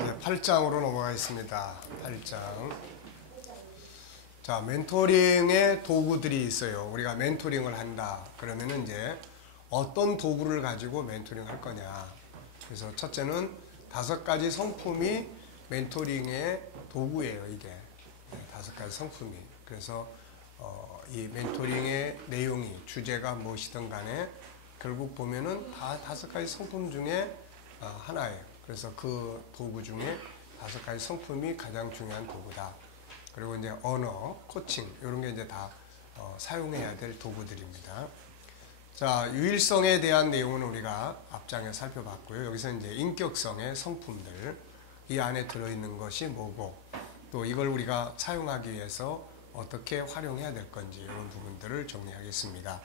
이제 8장으로 넘어가겠습니다. 8장. 자, 멘토링의 도구들이 있어요. 우리가 멘토링을 한다. 그러면은 이제 어떤 도구를 가지고 멘토링 할 거냐. 그래서 첫째는 5가지 성품이 멘토링의 도구예요, 이게. 5가지 성품이. 그래서 이 멘토링의 내용이, 주제가 무엇이든 간에 결국 보면은 다 5가지 성품 중에 하나예요. 그래서 그 도구 중에 5가지 성품이 가장 중요한 도구다. 그리고 이제 언어, 코칭, 이런 게 이제 다 사용해야 될 도구들입니다. 자, 유일성에 대한 내용은 우리가 앞장에 살펴봤고요. 여기서 이제 인격성의 성품들, 이 안에 들어있는 것이 뭐고, 또 이걸 우리가 사용하기 위해서 어떻게 활용해야 될 건지, 이런 부분들을 정리하겠습니다.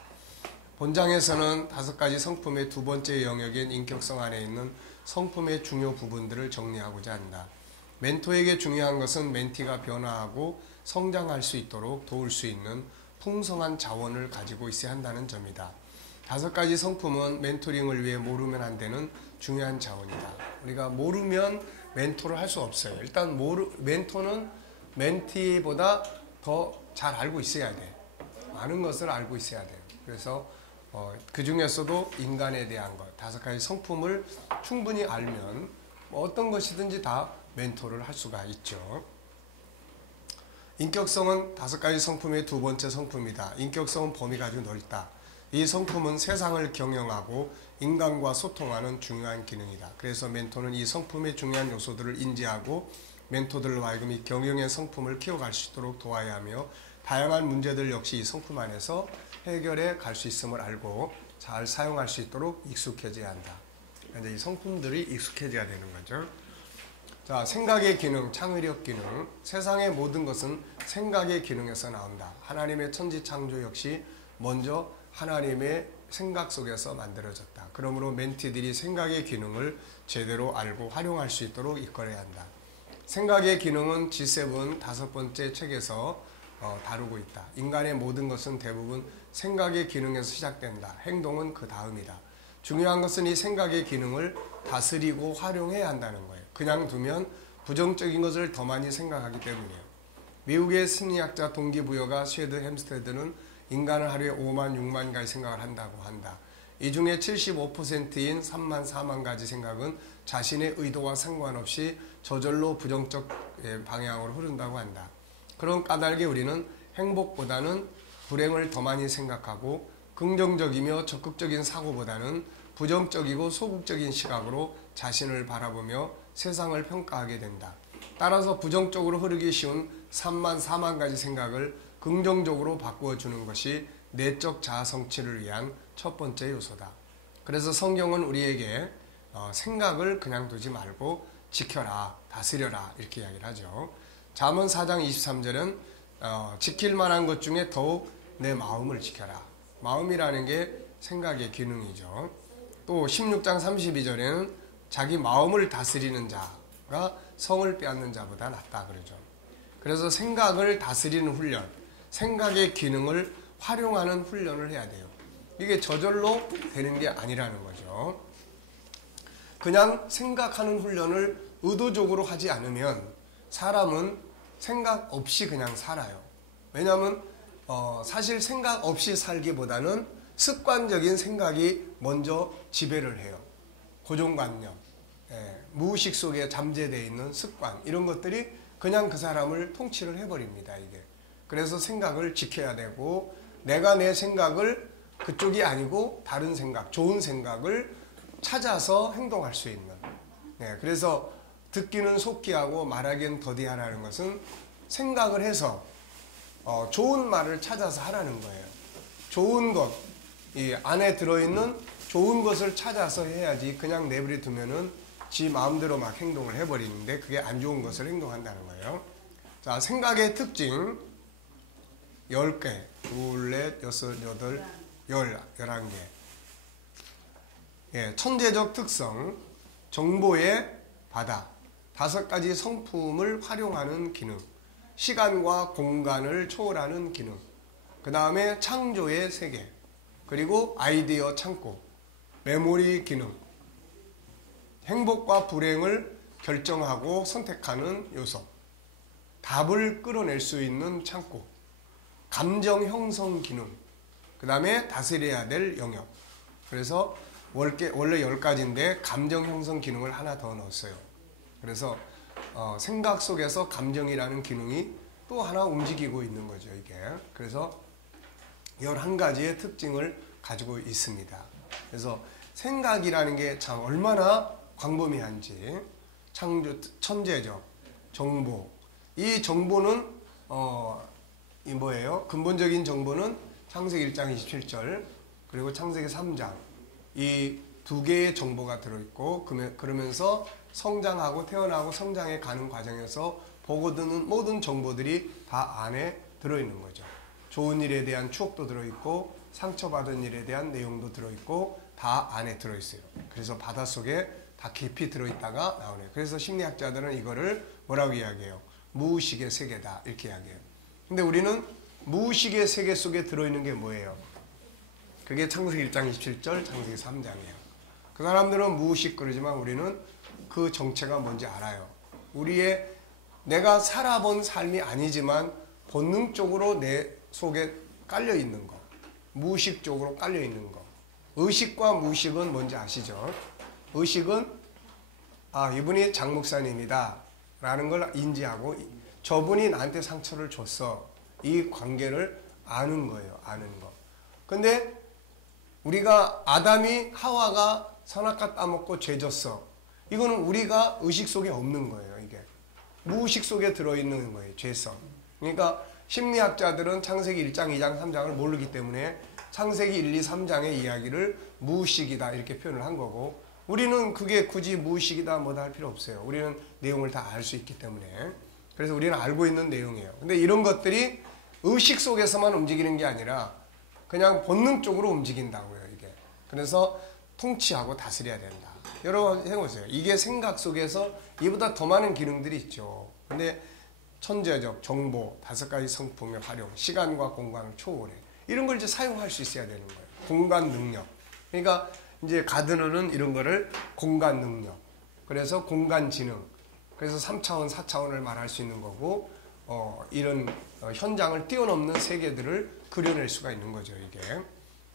본장에서는 5가지 성품의 두 번째 영역인 인격성 안에 있는 성품의 중요 부분들을 정리하고자 한다. 멘토에게 중요한 것은 멘티가 변화하고 성장할 수 있도록 도울 수 있는 풍성한 자원을 가지고 있어야 한다는 점이다. 5가지 성품은 멘토링을 위해 모르면 안 되는 중요한 자원이다. 우리가 모르면 멘토를 할 수 없어요. 일단 멘토는 멘티보다 더 잘 알고 있어야 돼. 많은 것을 알고 있어야 돼요. 그래서 그 중에서도 인간에 대한 것, 5가지 성품을 충분히 알면 어떤 것이든지 다 멘토를 할 수가 있죠. 인격성은 5가지 성품의 두 번째 성품이다. 인격성은 범위가 아주 넓다. 이 성품은 세상을 경영하고 인간과 소통하는 중요한 기능이다. 그래서 멘토는 이 성품의 중요한 요소들을 인지하고 멘토들로 하여금 이 경영의 성품을 키워갈 수 있도록 도와야 하며 다양한 문제들 역시 이 성품 안에서 해결해 갈 수 있음을 알고 잘 사용할 수 있도록 익숙해져야 한다. 이제 이 성품들이 익숙해져야 되는 거죠. 자, 생각의 기능, 창의력 기능. 세상의 모든 것은 생각의 기능에서 나온다. 하나님의 천지 창조 역시 먼저 하나님의 생각 속에서 만들어졌다. 그러므로 멘티들이 생각의 기능을 제대로 알고 활용할 수 있도록 이끌어야 한다. 생각의 기능은 G7 5번째 책에서 다루고 있다. 인간의 모든 것은 대부분 생각의 기능에서 시작된다. 행동은 그 다음이다. 중요한 것은 이 생각의 기능을 다스리고 활용해야 한다는 거예요. 그냥 두면 부정적인 것을 더 많이 생각하기 때문이에요. 미국의 심리학자 동기부여가 쉐드 햄스테드는 인간은 하루에 5만, 6만 가지 생각을 한다고 한다. 이 중에 75%인 3만, 4만 가지 생각은 자신의 의도와 상관없이 저절로 부정적 방향으로 흐른다고 한다. 그런 까닭에 우리는 행복보다는 불행을 더 많이 생각하고 긍정적이며 적극적인 사고보다는 부정적이고 소극적인 시각으로 자신을 바라보며 세상을 평가하게 된다. 따라서 부정적으로 흐르기 쉬운 3만, 4만 가지 생각을 긍정적으로 바꾸어주는 것이 내적 자아 성취를 위한 첫 번째 요소다. 그래서 성경은 우리에게 생각을 그냥 두지 말고 지켜라, 다스려라 이렇게 이야기를 하죠. 잠언 4장 23절은 지킬 만한 것 중에 더욱 내 마음을 지켜라. 마음이라는 게 생각의 기능이죠. 또 16장 32절에는 자기 마음을 다스리는 자가 성을 빼앗는 자보다 낫다 그러죠. 그래서 생각을 다스리는 훈련, 생각의 기능을 활용하는 훈련을 해야 돼요. 이게 저절로 되는 게 아니라는 거죠. 그냥 생각하는 훈련을 의도적으로 하지 않으면 사람은 생각 없이 그냥 살아요. 왜냐하면 사실 생각 없이 살기보다는 습관적인 생각이 먼저 지배를 해요. 고정관념, 무의식 속에 잠재되어 있는 습관, 이런 것들이 그냥 그 사람을 통치를 해버립니다. 이게. 그래서 생각을 지켜야 되고 내가 내 생각을 그쪽이 아니고 다른 생각, 좋은 생각을 찾아서 행동할 수 있는. 그래서 듣기는 속기 하고 말하기는 더디하라는 것은 생각을 해서 좋은 말을 찾아서 하라는 거예요. 좋은 것, 이 안에 들어있는 좋은 것을 찾아서 해야지 그냥 내버려 두면은 지 마음대로 막 행동을 해버리는데 그게 안 좋은 것을 행동한다는 거예요. 자, 생각의 특징 10개, 둘, 넷, 여섯, 여덟, 11개. 천재적 특성, 정보의 바다, 5가지 성품을 활용하는 기능, 시간과 공간을 초월하는 기능, 그 다음에 창조의 세계, 그리고 아이디어 창고, 메모리 기능, 행복과 불행을 결정하고 선택하는 요소, 답을 끌어낼 수 있는 창구, 감정 형성 기능, 그 다음에 다스려야 될 영역. 그래서 원래 10가지인데 감정 형성 기능을 하나 더 넣었어요. 그래서 생각 속에서 감정이라는 기능이 또 하나 움직이고 있는 거죠, 이게. 그래서 11가지의 특징을 가지고 있습니다. 그래서 생각이라는 게 참 얼마나 광범위한지, 천재적 정보. 이 정보는 이 뭐예요? 근본적인 정보는 창세기 1장 27절 그리고 창세기 3장 이 두 개의 정보가 들어있고, 그러면서 성장하고 태어나고 성장해 가는 과정에서 보고 듣는 모든 정보들이 다 안에 들어있는 거죠. 좋은 일에 대한 추억도 들어있고 상처받은 일에 대한 내용도 들어있고 다 안에 들어있어요. 그래서 바닷속에 다 깊이 들어있다가 나오네요. 그래서 심리학자들은 이거를 뭐라고 이야기해요? 무의식의 세계다, 이렇게 이야기해요. 근데 우리는 무의식의 세계 속에 들어있는 게 뭐예요? 그게 창세기 1장 27절, 창세기 3장이에요. 그 사람들은 무의식 그러지만 우리는 그 정체가 뭔지 알아요. 내가 살아본 삶이 아니지만 본능적으로 내 속에 깔려있는 거, 무의식적으로 깔려있는 거. 의식과 무의식은 뭔지 아시죠? 의식은 이분이 장 목사님이다 라는 걸 인지하고 저분이 나한테 상처를 줬어, 이 관계를 아는 거예요. 아는 거. 근데 우리가 하와가 선악과 따먹고 죄졌어, 이거는 우리가 의식 속에 없는 거예요. 이게 무의식 속에 들어있는 거예요. 죄성. 그러니까 심리학자들은 창세기 1장, 2장, 3장을 모르기 때문에 창세기 1, 2, 3장의 이야기를 무의식이다 이렇게 표현을 한 거고, 우리는 그게 굳이 무의식이다 뭐다 할 필요 없어요. 우리는 내용을 다 알 수 있기 때문에. 그래서 우리는 알고 있는 내용이에요. 근데 이런 것들이 의식 속에서만 움직이는 게 아니라 그냥 본능적으로 움직인다고요, 이게. 그래서 통치하고 다스려야 된다. 여러분 해보세요. 이게 생각 속에서 이보다 더 많은 기능들이 있죠. 근데 천재적 정보, 5가지 성품의 활용, 시간과 공간을 초월해. 이런 걸 이제 사용할 수 있어야 되는 거예요. 공간 능력. 그러니까 이제 가드너는 이런 거를 공간 능력. 그래서 공간 지능. 그래서 3차원, 4차원을 말할 수 있는 거고, 이런 현장을 뛰어넘는 세계들을 그려낼 수가 있는 거죠, 이게.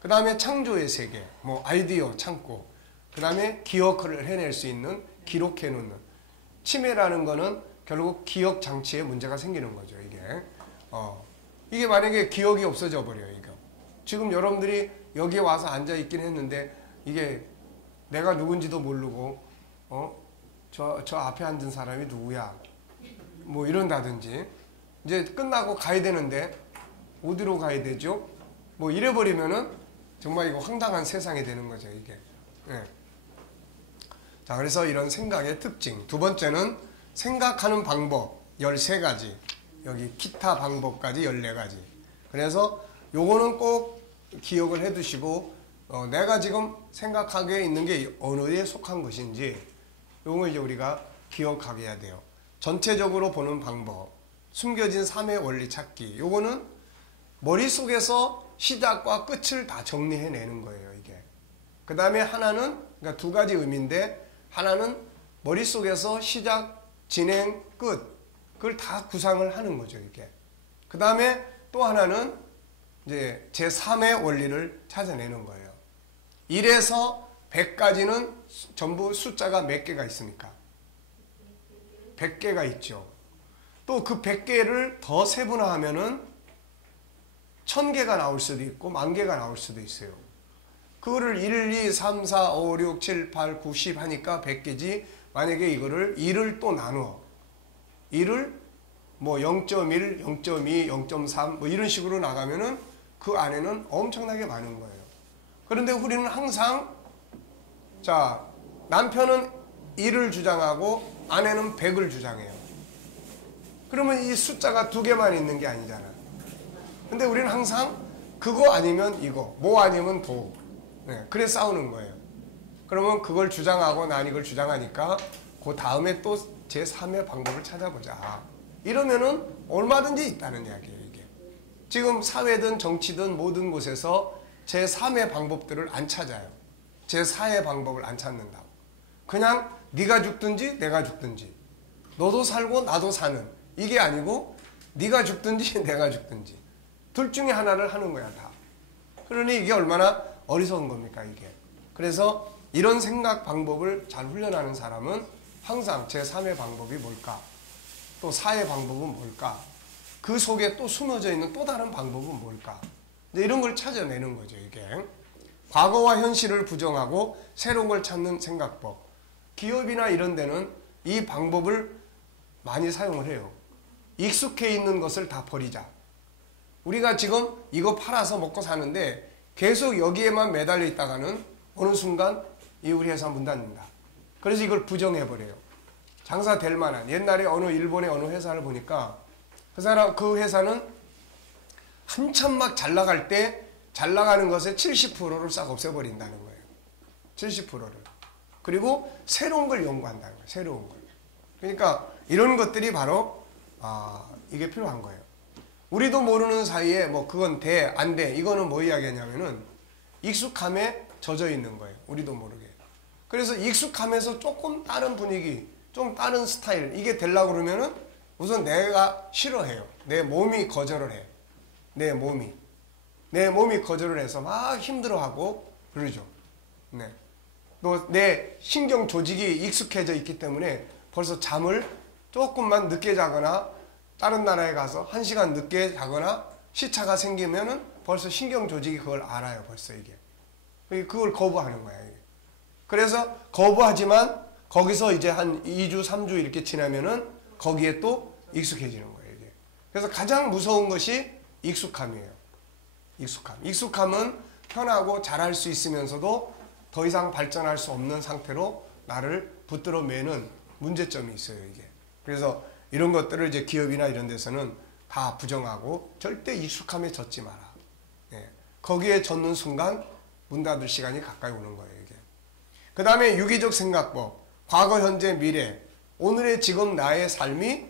그 다음에 창조의 세계, 아이디어 창고. 그 다음에 기억을 해낼 수 있는, 기록해 놓는. 치매라는 거는 결국 기억 장치에 문제가 생기는 거죠, 이게. 이게 만약에 기억이 없어져 버려요, 이거. 지금 여러분들이 여기에 와서 앉아 있긴 했는데, 이게 내가 누군지도 모르고, 저 앞에 앉은 사람이 누구야? 이런다든지. 이제 끝나고 가야 되는데, 어디로 가야 되죠? 이래버리면은 정말 이거 황당한 세상이 되는 거죠, 이게. 네. 자, 그래서 이런 생각의 특징. 두 번째는 생각하는 방법 13가지. 여기 기타 방법까지 14가지. 그래서 요거는 꼭 기억을 해 두시고, 내가 지금 생각하게 있는 게 어느에 속한 것인지, 요거 이제 우리가 기억하게 해야 돼요. 전체적으로 보는 방법. 숨겨진 3의 원리 찾기. 요거는 머릿속에서 시작과 끝을 다 정리해내는 거예요, 이게. 그 다음에 하나는, 그러니까 2가지 의미인데, 하나는 머릿속에서 시작, 진행, 끝. 그걸 다 구상을 하는 거죠, 이게. 그 다음에 또 하나는 이제 제3의 원리를 찾아내는 거예요. 1에서 100까지는 전부 숫자가 몇 개가 있습니까? 100개가 있죠. 또 그 100개를 더 세분화하면은 1000개가 나올 수도 있고 10,000개가 나올 수도 있어요. 그거를 1, 2, 3, 4, 5, 6, 7, 8, 9, 10 하니까 100개지. 만약에 이거를 1을 또 나누어. 1을 0.1, 0.2, 0.3 이런 식으로 나가면은 그 안에는 엄청나게 많은 거예요. 그런데 우리는 항상 남편은 1을 주장하고 아내는 100을 주장해요. 그러면 이 숫자가 2개만 있는 게 아니잖아. 근데 우리는 항상 그거 아니면 이거, 아니면 도. 네, 그래 싸우는 거예요. 그러면 그걸 주장하고 난 이걸 주장하니까 그 다음에 또 제3의 방법을 찾아보자. 이러면은 얼마든지 있다는 이야기예요, 이게. 지금 사회든 정치든 모든 곳에서 제3의 방법들을 안 찾아요. 제4의 방법을 안 찾는다고. 그냥 네가 죽든지 내가 죽든지, 너도 살고 나도 사는, 이게 아니고 네가 죽든지 내가 죽든지 둘 중에 하나를 하는 거야 다. 그러니 이게 얼마나 어리석은 겁니까 이게. 그래서 이런 생각 방법을 잘 훈련하는 사람은 항상 제3의 방법이 뭘까, 또 4의 방법은 뭘까, 그 속에 또 숨어져 있는 또 다른 방법은 뭘까, 이제 이런 걸 찾아내는 거죠 이게. 과거와 현실을 부정하고 새로운 걸 찾는 생각법. 기업이나 이런 데는 이 방법을 많이 사용을 해요. 익숙해 있는 것을 다 버리자. 우리가 지금 이거 팔아서 먹고 사는데 계속 여기에만 매달려 있다가는 어느 순간 이 우리 회사 문 닫는다. 그래서 이걸 부정해버려요. 장사 될 만한, 옛날에 어느 일본의 어느 회사를 보니까 그 회사는 한참 막 잘 나갈 때 잘 나가는 것의 70%를 싹 없애버린다는 거예요. 70%를. 그리고 새로운 걸 연구한다는 거예요. 새로운 걸. 그러니까 이런 것들이 바로 이게 필요한 거예요. 우리도 모르는 사이에 뭐 그건 돼, 안 돼, 이거는 뭐 이야기하냐면은 익숙함에 젖어 있는 거예요. 우리도 모르게. 그래서 익숙함에서 조금 다른 분위기, 좀 다른 스타일, 이게 되려고 그러면은 우선 내가 싫어해요. 내 몸이 거절을 해. 내 몸이 거절을 해서 막 힘들어하고 그러죠. 네. 또 내 신경 조직이 익숙해져 있기 때문에 벌써 잠을 조금만 늦게 자거나 다른 나라에 가서 1시간 늦게 자거나 시차가 생기면은 벌써 신경 조직이 그걸 알아요. 벌써 이게. 그걸 거부하는 거야. 이게. 그래서 거부하지만 거기서 이제 한 2주, 3주 이렇게 지나면은 거기에 또 익숙해지는 거예요. 이게. 그래서 가장 무서운 것이 익숙함이에요. 익숙함은 편하고 잘할 수 있으면서도 더 이상 발전할 수 없는 상태로 나를 붙들어 매는 문제점이 있어요, 이게. 그래서 이런 것들을 이제 기업이나 이런 데서는 다 부정하고 절대 익숙함에 젖지 마라. 예. 거기에 젖는 순간 문 닫을 시간이 가까이 오는 거예요, 이게. 그 다음에 유기적 생각법. 과거, 현재, 미래. 오늘의 지금 나의 삶이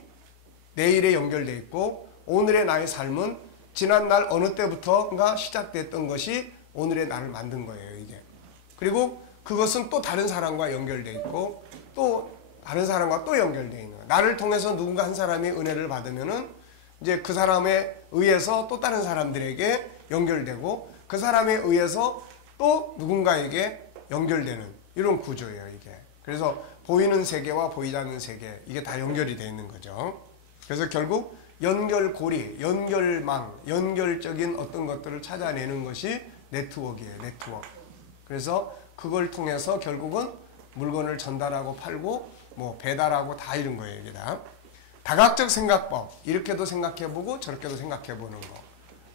내일에 연결되어 있고, 오늘의 나의 삶은 지난날 어느 때부터인가 시작됐던 것이 오늘의 나를 만든 거예요, 이게. 그리고 그것은 또 다른 사람과 연결되어 있고, 또 다른 사람과 또 연결되어 있는 거예요. 나를 통해서 누군가 한 사람이 은혜를 받으면은 이제 그 사람에 의해서 또 다른 사람들에게 연결되고, 그 사람에 의해서 또 누군가에게 연결되는 이런 구조예요, 이게. 그래서 보이는 세계와 보이지 않는 세계, 이게 다 연결이 되어 있는 거죠. 그래서 결국 연결고리, 연결망, 연결적인 어떤 것들을 찾아내는 것이 네트워크예요. 네트워크. 그래서 그걸 통해서 결국은 물건을 전달하고 팔고 뭐 배달하고 다 이런 거예요. 이게 다. 다각적 생각법. 이렇게도 생각해보고 저렇게도 생각해보는 거.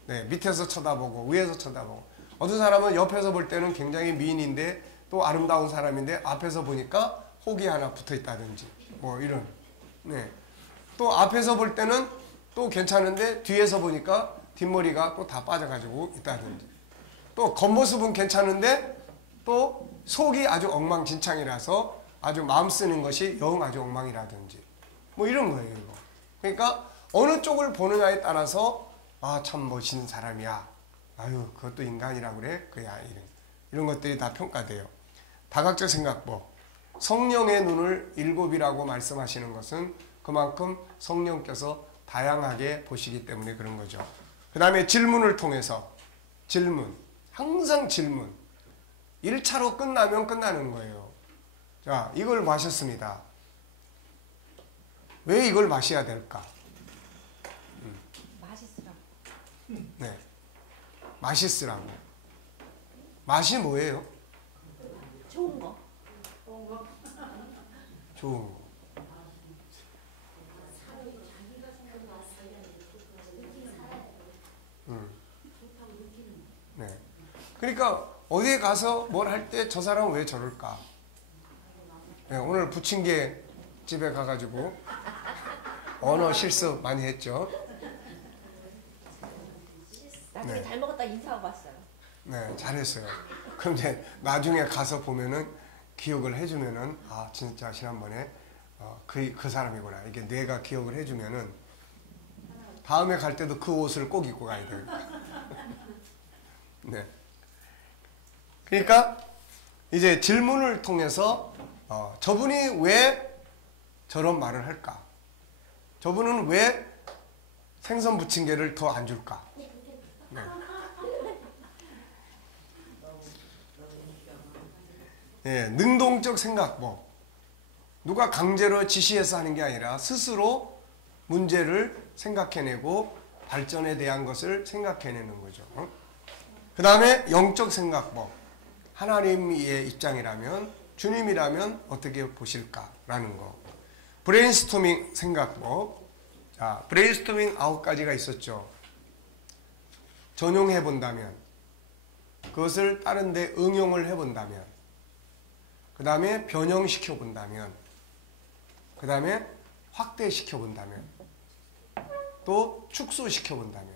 네, 밑에서 쳐다보고 위에서 쳐다보고. 어떤 사람은 옆에서 볼 때는 굉장히 미인인데 또 아름다운 사람인데 앞에서 보니까 혹이 하나 붙어있다든지 뭐 이런. 네. 또 앞에서 볼 때는 또 괜찮은데 뒤에서 보니까 뒷머리가 또 다 빠져가지고 있다든지, 또 겉모습은 괜찮은데 또 속이 아주 엉망진창이라서 아주 마음 쓰는 것이 영 아주 엉망이라든지 뭐 이런 거예요, 이거. 그러니까 어느 쪽을 보느냐에 따라서 참 멋있는 사람이야, 아유 그것도 인간이라고 그래, 그야, 이런 것들이 다 평가돼요. 다각적 생각법. 성령의 눈을 일곱이라고 말씀하시는 것은 그만큼 성령께서 다양하게 보시기 때문에 그런 거죠. 그 다음에 질문을 통해서, 질문, 항상 질문. 1차로 끝나면 끝나는 거예요. 자, 이걸 마셨습니다. 왜 이걸 마셔야 될까? 맛있으라고. 네, 맛있으라고. 맛이 뭐예요? 좋은 거. 좋은 거. 네. 그러니까 어디에 가서 뭘 할 때 저 사람은 왜 저럴까? 네, 오늘 부침개 집에 가가지고 언어 실습 많이 했죠. 나중에 네. 잘 먹었다 인사하고 왔어요. 네, 잘했어요. 그럼 이제 나중에 가서 보면은 기억을 해주면은 진짜 지난번에 그 사람이구나. 이게 뇌가 기억을 해주면은 다음에 갈 때도 그 옷을 꼭 입고 가야 돼요. 네. 그러니까 이제 질문을 통해서 저분이 왜 저런 말을 할까? 저분은 왜 생선 부침개를 더 안 줄까? 네. 예, 능동적 생각법. 누가 강제로 지시해서 하는 게 아니라 스스로 문제를 생각해내고 발전에 대한 것을 생각해내는 거죠. 그 다음에 영적 생각법. 하나님의 입장이라면, 주님이라면 어떻게 보실까라는 거. 브레인스토밍 생각법. 자, 브레인스토밍 9가지가 있었죠. 전용해 본다면, 그것을 다른 데 응용을 해 본다면, 그 다음에 변형시켜 본다면, 그 다음에 확대시켜 본다면, 또 축소시켜 본다면,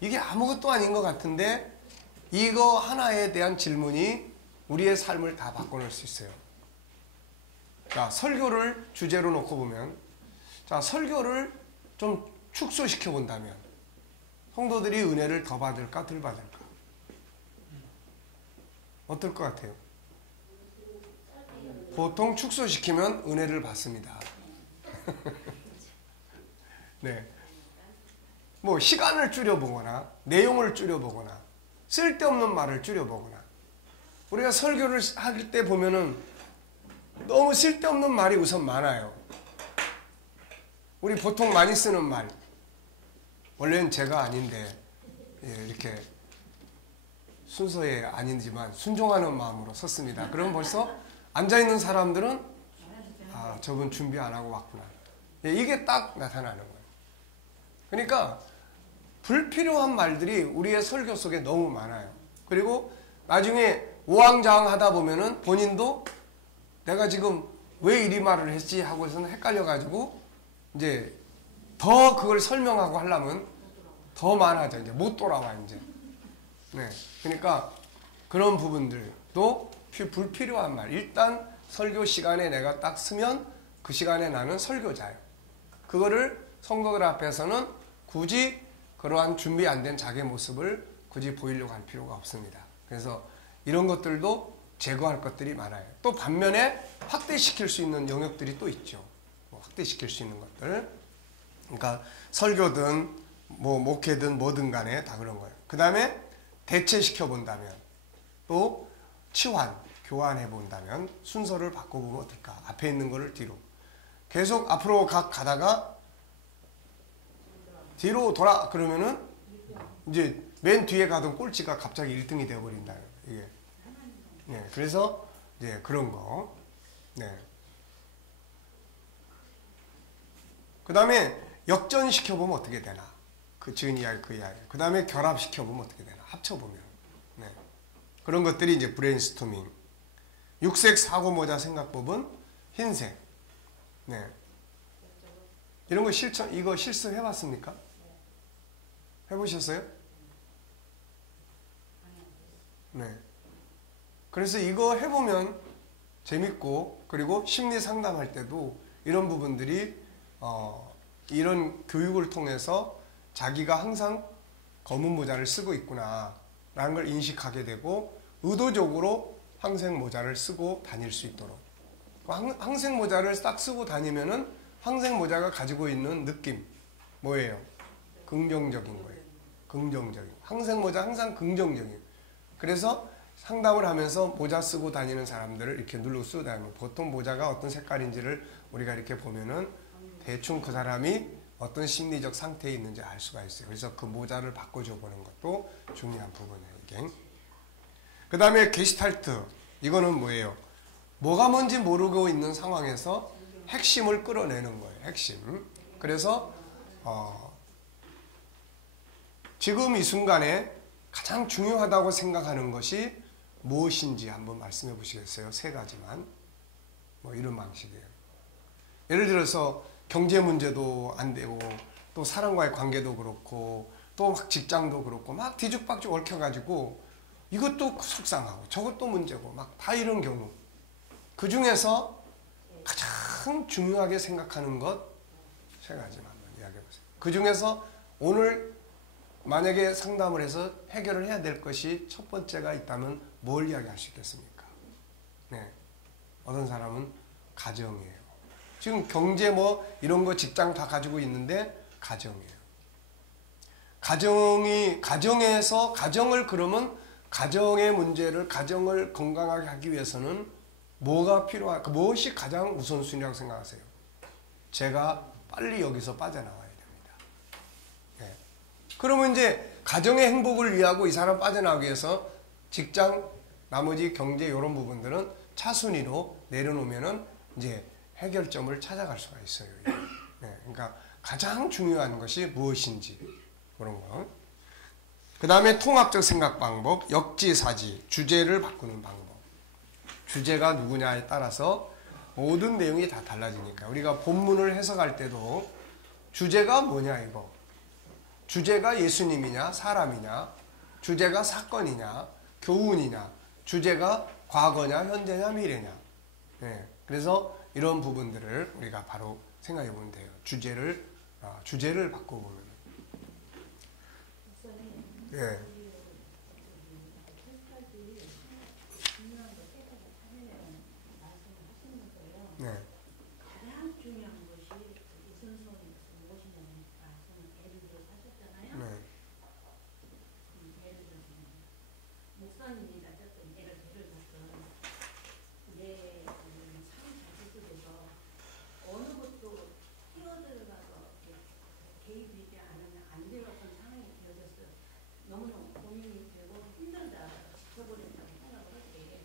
이게 아무것도 아닌 것 같은데 이거 하나에 대한 질문이 우리의 삶을 다 바꿔놓을 수 있어요. 자, 설교를 주제로 놓고 보면, 자, 설교를 좀 축소시켜 본다면 성도들이 은혜를 더 받을까 덜 받을까? 어떨 것 같아요? 보통 축소시키면 은혜를 받습니다. 네. 뭐 시간을 줄여보거나 내용을 줄여보거나 쓸데없는 말을 줄여보거나, 우리가 설교를 할 때 보면은 너무 쓸데없는 말이 우선 많아요. 우리 보통 많이 쓰는 말, 원래는 제가 아닌데 이렇게 순서에 아니지만 순종하는 마음으로 썼습니다. 그럼 벌써 앉아있는 사람들은 아, 저분 준비 안 하고 왔구나. 이게 딱 나타나는 거예요. 그러니까 불필요한 말들이 우리의 설교 속에 너무 많아요. 그리고 나중에 우왕좌왕하다 보면은 본인도 내가 지금 왜 이리 말을 했지 하고서는 헷갈려가지고 이제 더 그걸 설명하고 하려면 더 많아져. 이제 못 돌아와 이제. 네, 그러니까 그런 부분들도 불필요한 말. 일단 설교 시간에 내가 딱 쓰면 그 시간에 나는 설교자예요. 그거를 성도들 앞에서는 굳이 그러한 준비 안 된 자기의 모습을 굳이 보이려고 할 필요가 없습니다. 그래서 이런 것들도 제거할 것들이 많아요. 또 반면에 확대시킬 수 있는 영역들이 또 있죠. 확대시킬 수 있는 것들. 그러니까 설교든 뭐 목회든 뭐든 간에 다 그런 거예요. 그 다음에 대체시켜 본다면, 또 치환, 교환해 본다면 순서를 바꿔보면 어떨까? 앞에 있는 거를 뒤로. 계속 앞으로 가다가 뒤로 돌아 그러면은 이제 맨 뒤에 가던 꼴찌가 갑자기 1등이 되어버린다. 이게. 네, 그래서 이제 그런 거. 네. 그 다음에 역전시켜보면 어떻게 되나. 그 지은 이야기, 그 이야기. 그 다음에 결합시켜보면 어떻게 되나. 합쳐보면. 네. 그런 것들이 이제 브레인스토밍. 육색 사고모자 생각법은 흰색. 네. 이런 거 이거 실습해봤습니까? 해보셨어요? 네. 그래서 이거 해보면 재밌고, 그리고 심리 상담할 때도 이런 부분들이 이런 교육을 통해서 자기가 항상 검은 모자를 쓰고 있구나 라는 걸 인식하게 되고, 의도적으로 황색 모자를 쓰고 다닐 수 있도록. 황색 모자를 딱 쓰고 다니면은 황색 모자가 가지고 있는 느낌 뭐예요? 긍정적인 거예요. 긍정적인. 황색 모자 항상 긍정적이에요. 그래서 상담을 하면서 모자 쓰고 다니는 사람들을 이렇게 누르고 쓰고 다니면, 보통 모자가 어떤 색깔인지를 우리가 이렇게 보면은 대충 그 사람이 어떤 심리적 상태에 있는지 알 수가 있어요. 그래서 그 모자를 바꿔줘 보는 것도 중요한 부분이에요. 이게. 그 다음에 게시탈트. 이거는 뭐예요? 뭐가 뭔지 모르고 있는 상황에서 핵심을 끌어내는 거예요. 핵심. 그래서 지금 이 순간에 가장 중요하다고 생각하는 것이 무엇인지 한번 말씀해 보시겠어요? 3가지만. 뭐 이런 방식이에요. 예를 들어서 경제 문제도 안 되고, 또 사람과의 관계도 그렇고, 또 막 직장도 그렇고, 막 뒤죽박죽 얽혀가지고 이것도 속상하고 저것도 문제고 막 다 이런 경우. 그 중에서 가장 중요하게 생각하는 것 3가지만 한번 이야기해 보세요. 그 중에서 오늘 만약에 상담을 해서 해결을 해야 될 것이 첫 번째가 있다면 뭘 이야기할 수 있겠습니까? 네. 어떤 사람은 가정이에요. 지금 경제 뭐 이런 거 직장 다 가지고 있는데 가정이에요. 가정에서 가정을 그러면 가정의 문제를 가정을 건강하게 하기 위해서는 뭐가 필요할까? 무엇이 가장 우선순위라고 생각하세요? 제가 빨리 여기서 빠져나와야 됩니다. 네. 그러면 이제 가정의 행복을 위하고 이 사람 빠져나가기 위해서 직장, 나머지 경제 이런 부분들은 차순위로 내려놓으면은 이제 해결점을 찾아갈 수가 있어요. 네. 그러니까 가장 중요한 것이 무엇인지 그런 거. 그 다음에 통합적 생각 방법, 역지사지, 주제를 바꾸는 방법. 주제가 누구냐에 따라서 모든 내용이 다 달라지니까 우리가 본문을 해석할 때도 주제가 뭐냐 이거. 주제가 예수님이냐 사람이냐, 주제가 사건이냐 교훈이냐, 주제가 과거냐 현재냐 미래냐. 네, 그래서 이런 부분들을 우리가 바로 생각해 보면 돼요. 주제를 바꿔보면. 예. 네. 가장 중요한 것이 이선수님께서 무엇이냐는 말씀을 예를 들어서 하셨잖아요. 네. 예를 들어서 목사님이 어쨌든 예를 들어서 내 삶 자체 속에서 어느 것도 뛰어들어가서 개입되지 않으면 안 될 어떤 상황이 되어졌어요. 너무너무 고민이 되고 힘들다 지켜버린다고 생각을 할 때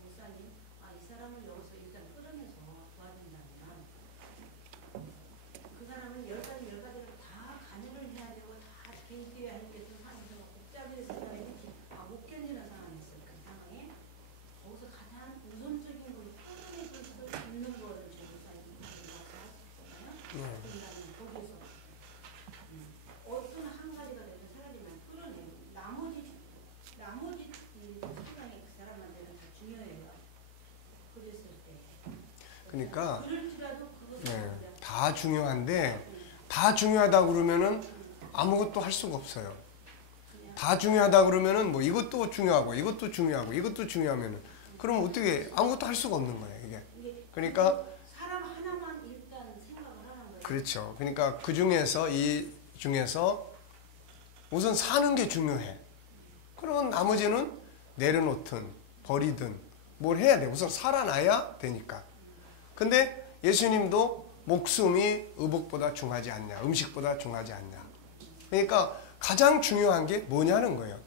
목사님 이 사람을 여기서 일단 끌어내서 도와준다면 그 사람은 열 가지를 다 간여를 해야 되고 다 개입되어야 하는 게 상황에서 복잡해서 못 견디는 상황이 있어요. 그 상황에 거기서 가장 우선적인 걸 끌어내줄 수 있는 거를 지금 목사님이 말씀하셨잖아요. 거기서 어떤 한 가지가 되든 사라지면 끌어내고 나머지 이 상황이 그 사람한테는 다 중요해요. 그랬을 때. 그러니까 그럴지라도 그것을 네, 다 중요한데 다 중요하다 그러면은 아무것도 할 수가 없어요. 다 중요하다 그러면은 뭐 이것도 중요하고 이것도 중요하고 이것도 중요하면은 그러면 어떻게 아무것도 할 수가 없는 거예요, 이게. 그러니까 사람 하나만 일단 생각을 하는 거예요. 그렇죠. 그러니까 그 중에서 이 중에서 우선 사는 게 중요해. 그러면 나머지는 내려놓든 버리든 뭘 해야 돼. 우선 살아나야 되니까. 근데 예수님도 목숨이 의복보다 중하지 않냐, 음식보다 중하지 않냐. 그러니까 가장 중요한 게 뭐냐는 거예요.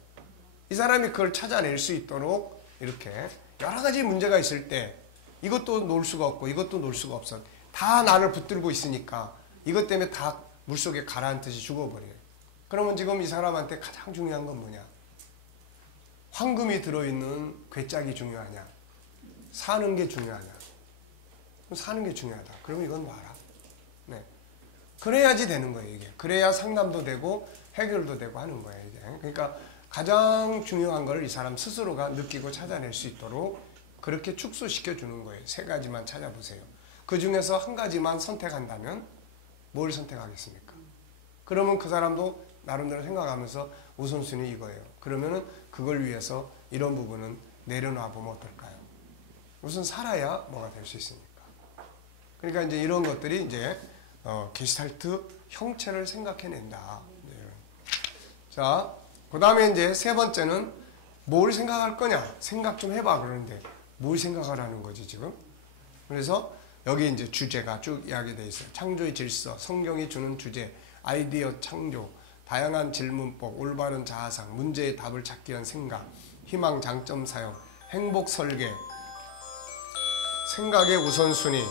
이 사람이 그걸 찾아낼 수 있도록 이렇게 여러 가지 문제가 있을 때 이것도 놓을 수가 없고 이것도 놓을 수가 없어. 다 나를 붙들고 있으니까 이것 때문에 다 물속에 가라앉듯이 죽어버려요. 그러면 지금 이 사람한테 가장 중요한 건 뭐냐? 황금이 들어있는 괴짝이 중요하냐? 사는 게 중요하냐? 사는 게 중요하다. 그러면 이건 놔라. 네. 그래야지 되는 거예요, 이게. 그래야 상담도 되고 해결도 되고 하는 거예요, 이게. 그러니까 가장 중요한 걸 이 사람 스스로가 느끼고 찾아낼 수 있도록 그렇게 축소시켜 주는 거예요. 3가지만 찾아보세요. 그 중에서 한 가지만 선택한다면 뭘 선택하겠습니까? 그러면 그 사람도 나름대로 생각하면서 우선순위 이거예요. 그러면은 그걸 위해서 이런 부분은 내려놔 보면 어떨까요? 우선 살아야 뭐가 될 수 있으니까. 그러니까 이제 이런 것들이 이제 게시탈트 형체를 생각해낸다. 자, 그 다음에 이제 3번째는 뭘 생각할 거냐? 생각 좀 해봐 그러는데 뭘 생각하라는 거지 지금? 그래서 여기 이제 주제가 쭉 이야기되어 있어요. 창조의 질서, 성경이 주는 주제, 아이디어 창조, 다양한 질문법, 올바른 자아상, 문제의 답을 찾기 위한 생각, 희망, 장점 사용, 행복 설계, 생각의 우선순위.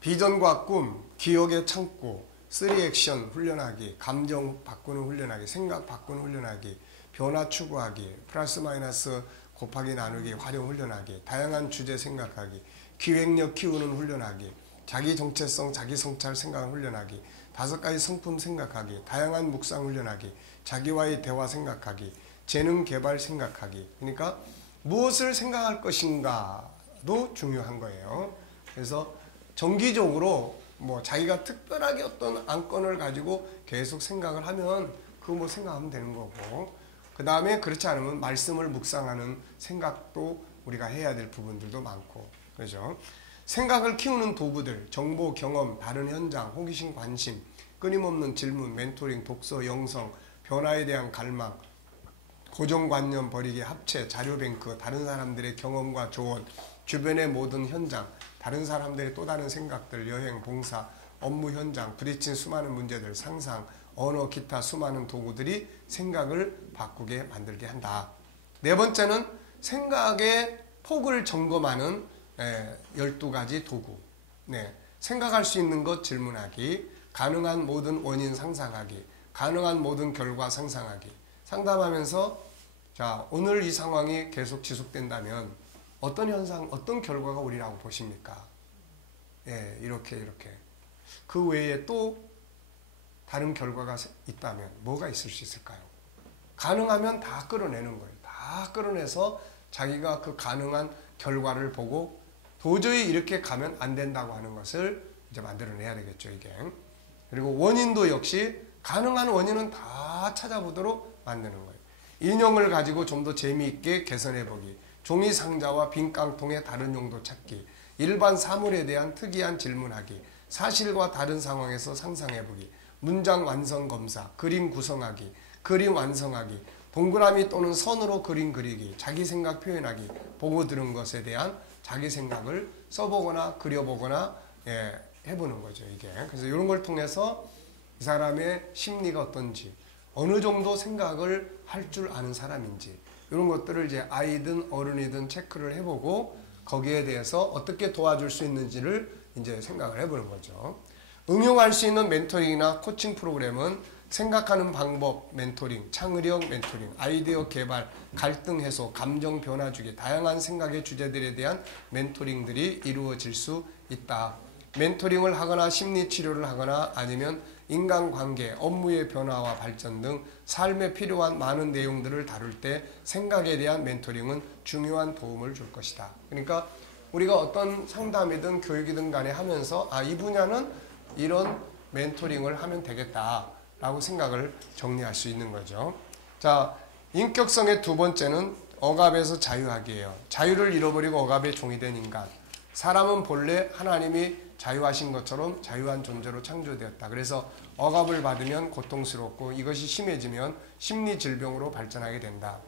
비전과 꿈, 기억의 창고, 3액션 훈련하기, 감정 바꾸는 훈련하기, 생각 바꾸는 훈련하기, 변화 추구하기, 플러스 마이너스 곱하기 나누기 활용 훈련하기, 다양한 주제 생각하기, 기획력 키우는 훈련하기, 자기 정체성, 자기 성찰 생각 훈련하기, 5가지 성품 생각하기, 다양한 묵상 훈련하기, 자기와의 대화 생각하기, 재능 개발 생각하기. 그러니까 무엇을 생각할 것인가 생각도 중요한 거예요. 그래서 정기적으로 뭐 자기가 특별하게 어떤 안건을 가지고 계속 생각을 하면 그거 뭐 생각하면 되는 거고, 그 다음에 그렇지 않으면 말씀을 묵상하는 생각도 우리가 해야 될 부분들도 많고, 그렇죠? 생각을 키우는 도구들, 정보, 경험, 다른 현장, 호기심, 관심, 끊임없는 질문, 멘토링, 독서, 영성, 변화에 대한 갈망, 고정관념 버리기, 합체, 자료뱅크, 다른 사람들의 경험과 조언, 주변의 모든 현장, 다른 사람들의 또 다른 생각들, 여행, 봉사, 업무 현장, 부딪힌 수많은 문제들, 상상, 언어, 기타 수많은 도구들이 생각을 바꾸게 만들게 한다. 네 번째는 생각의 폭을 점검하는 12가지 도구. 네, 생각할 수 있는 것 질문하기, 가능한 모든 원인 상상하기, 가능한 모든 결과 상상하기. 상담하면서 자, 오늘 이 상황이 계속 지속된다면 어떤 현상, 어떤 결과가 오리라고 보십니까? 예, 이렇게. 그 외에 또 다른 결과가 있다면 뭐가 있을 수 있을까요? 가능하면 다 끌어내는 거예요. 다 끌어내서 자기가 그 가능한 결과를 보고 도저히 이렇게 가면 안 된다고 하는 것을 이제 만들어내야 되겠죠, 이게. 그리고 원인도 역시 가능한 원인은 다 찾아보도록 만드는 거예요. 인형을 가지고 좀 더 재미있게 개선해보기, 종이 상자와 빈 깡통의 다른 용도 찾기, 일반 사물에 대한 특이한 질문하기, 사실과 다른 상황에서 상상해보기, 문장 완성 검사, 그림 구성하기, 그림 완성하기, 동그라미 또는 선으로 그림 그리기, 자기 생각 표현하기, 보고 들은 것에 대한 자기 생각을 써보거나 그려보거나 해보는 거죠, 이게. 그래서 이런 걸 통해서 이 사람의 심리가 어떤지, 어느 정도 생각을 할 줄 아는 사람인지, 이런 것들을 이제 아이든 어른이든 체크를 해보고 거기에 대해서 어떻게 도와줄 수 있는지를 이제 생각을 해보는 거죠. 응용할 수 있는 멘토링이나 코칭 프로그램은 생각하는 방법 멘토링, 창의력 멘토링, 아이디어 개발, 갈등 해소, 감정 변화 주기, 다양한 생각의 주제들에 대한 멘토링들이 이루어질 수 있다. 멘토링을 하거나 심리 치료를 하거나 아니면 인간관계, 업무의 변화와 발전 등 삶에 필요한 많은 내용들을 다룰 때 생각에 대한 멘토링은 중요한 도움을 줄 것이다. 그러니까 우리가 어떤 상담이든 교육이든 간에 하면서 이 분야는 이런 멘토링을 하면 되겠다라고 생각을 정리할 수 있는 거죠. 자, 인격성의 두 번째는 억압에서 자유하기예요. 자유를 잃어버리고 억압에 종이 된 인간. 사람은 본래 하나님이 자유하신 것처럼 자유한 존재로 창조되었다. 그래서 억압을 받으면 고통스럽고 이것이 심해지면 심리질병으로 발전하게 된다.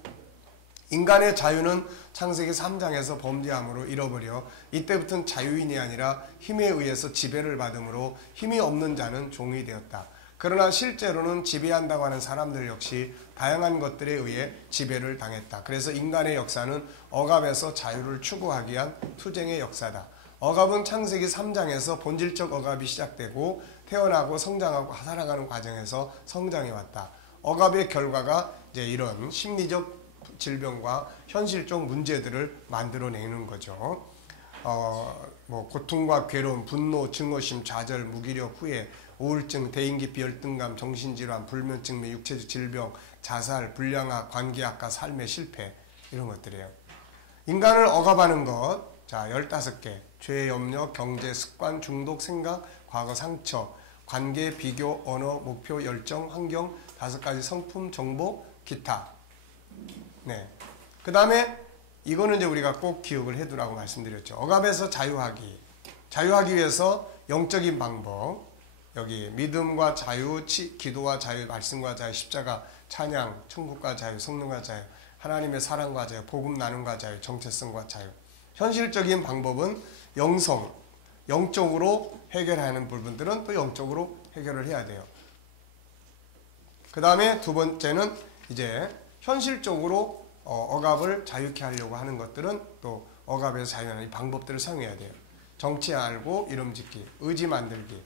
인간의 자유는 창세기 3장에서 범죄함으로 잃어버려 이때부터는 자유인이 아니라 힘에 의해서 지배를 받음으로 힘이 없는 자는 종이 되었다. 그러나 실제로는 지배한다고 하는 사람들 역시 다양한 것들에 의해 지배를 당했다. 그래서 인간의 역사는 억압에서 자유를 추구하기 위한 투쟁의 역사다. 억압은 창세기 3장에서 본질적 억압이 시작되고 태어나고 성장하고 살아가는 과정에서 성장해 왔다. 억압의 결과가 이제 이런 심리적 질병과 현실적 문제들을 만들어내는 거죠. 고통과 괴로움, 분노, 증오심, 좌절, 무기력, 후회, 우울증, 대인기피, 열등감, 정신질환, 불면증 및 육체적 질병, 자살, 불량학, 관계악화, 삶의 실패 이런 것들이에요. 인간을 억압하는 것, 자 15개. 죄, 염려, 경제, 습관, 중독, 생각, 과거, 상처, 관계, 비교, 언어, 목표, 열정, 환경, 5가지 성품, 정보, 기타. 네. 그 다음에 이거는 이제 우리가 꼭 기억을 해두라고 말씀드렸죠. 억압에서 자유하기. 자유하기 위해서 영적인 방법. 여기 믿음과 자유, 기도와 자유, 말씀과 자유, 십자가, 찬양, 천국과 자유, 성령과 자유, 하나님의 사랑과 자유, 복음 나눔과 자유, 정체성과 자유. 현실적인 방법은 영성, 영적으로 해결하는 부분들은 또 영적으로 해결을 해야 돼요. 그 다음에 두 번째는 이제 현실적으로 억압을 자유케 하려고 하는 것들은 또 억압에서 자유하는 방법들을 사용해야 돼요. 정치 알고 이름 짓기, 의지 만들기.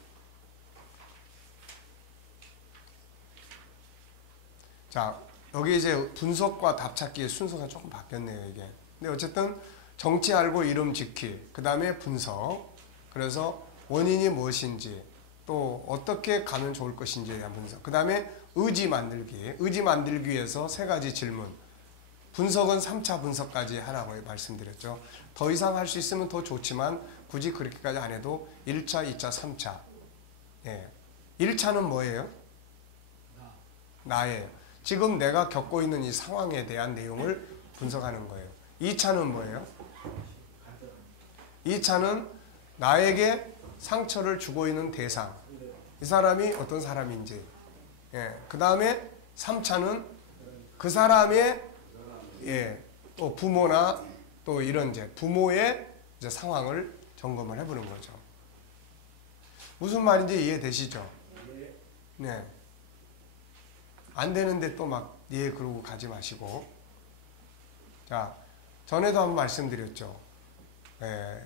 자, 여기 이제 분석과 답 찾기의 순서가 조금 바뀌었네요, 이게. 근데 어쨌든 정치 알고 이름 짓기, 그 다음에 분석, 그래서 원인이 무엇인지, 또 어떻게 가면 좋을 것인지에 대한 분석, 그 다음에 의지 만들기. 의지 만들기 위해서 3가지 질문. 분석은 3차 분석까지 하라고 말씀드렸죠. 더 이상 할 수 있으면 더 좋지만 굳이 그렇게까지 안 해도 1차, 2차, 3차. 예. 1차는 뭐예요? 나예요. 지금 내가 겪고 있는 이 상황에 대한 내용을 분석하는 거예요. 2차는 뭐예요? 2차는 나에게 상처를 주고 있는 대상. 이 사람이 어떤 사람인지. 예. 그 다음에 3차는 그 사람의 또 부모나 또 이런 부모의 상황을 점검을 해보는 거죠. 무슨 말인지 이해되시죠? 네. 안 되는데 또 막 그러고 가지 마시고. 자, 전에도 한번 말씀드렸죠.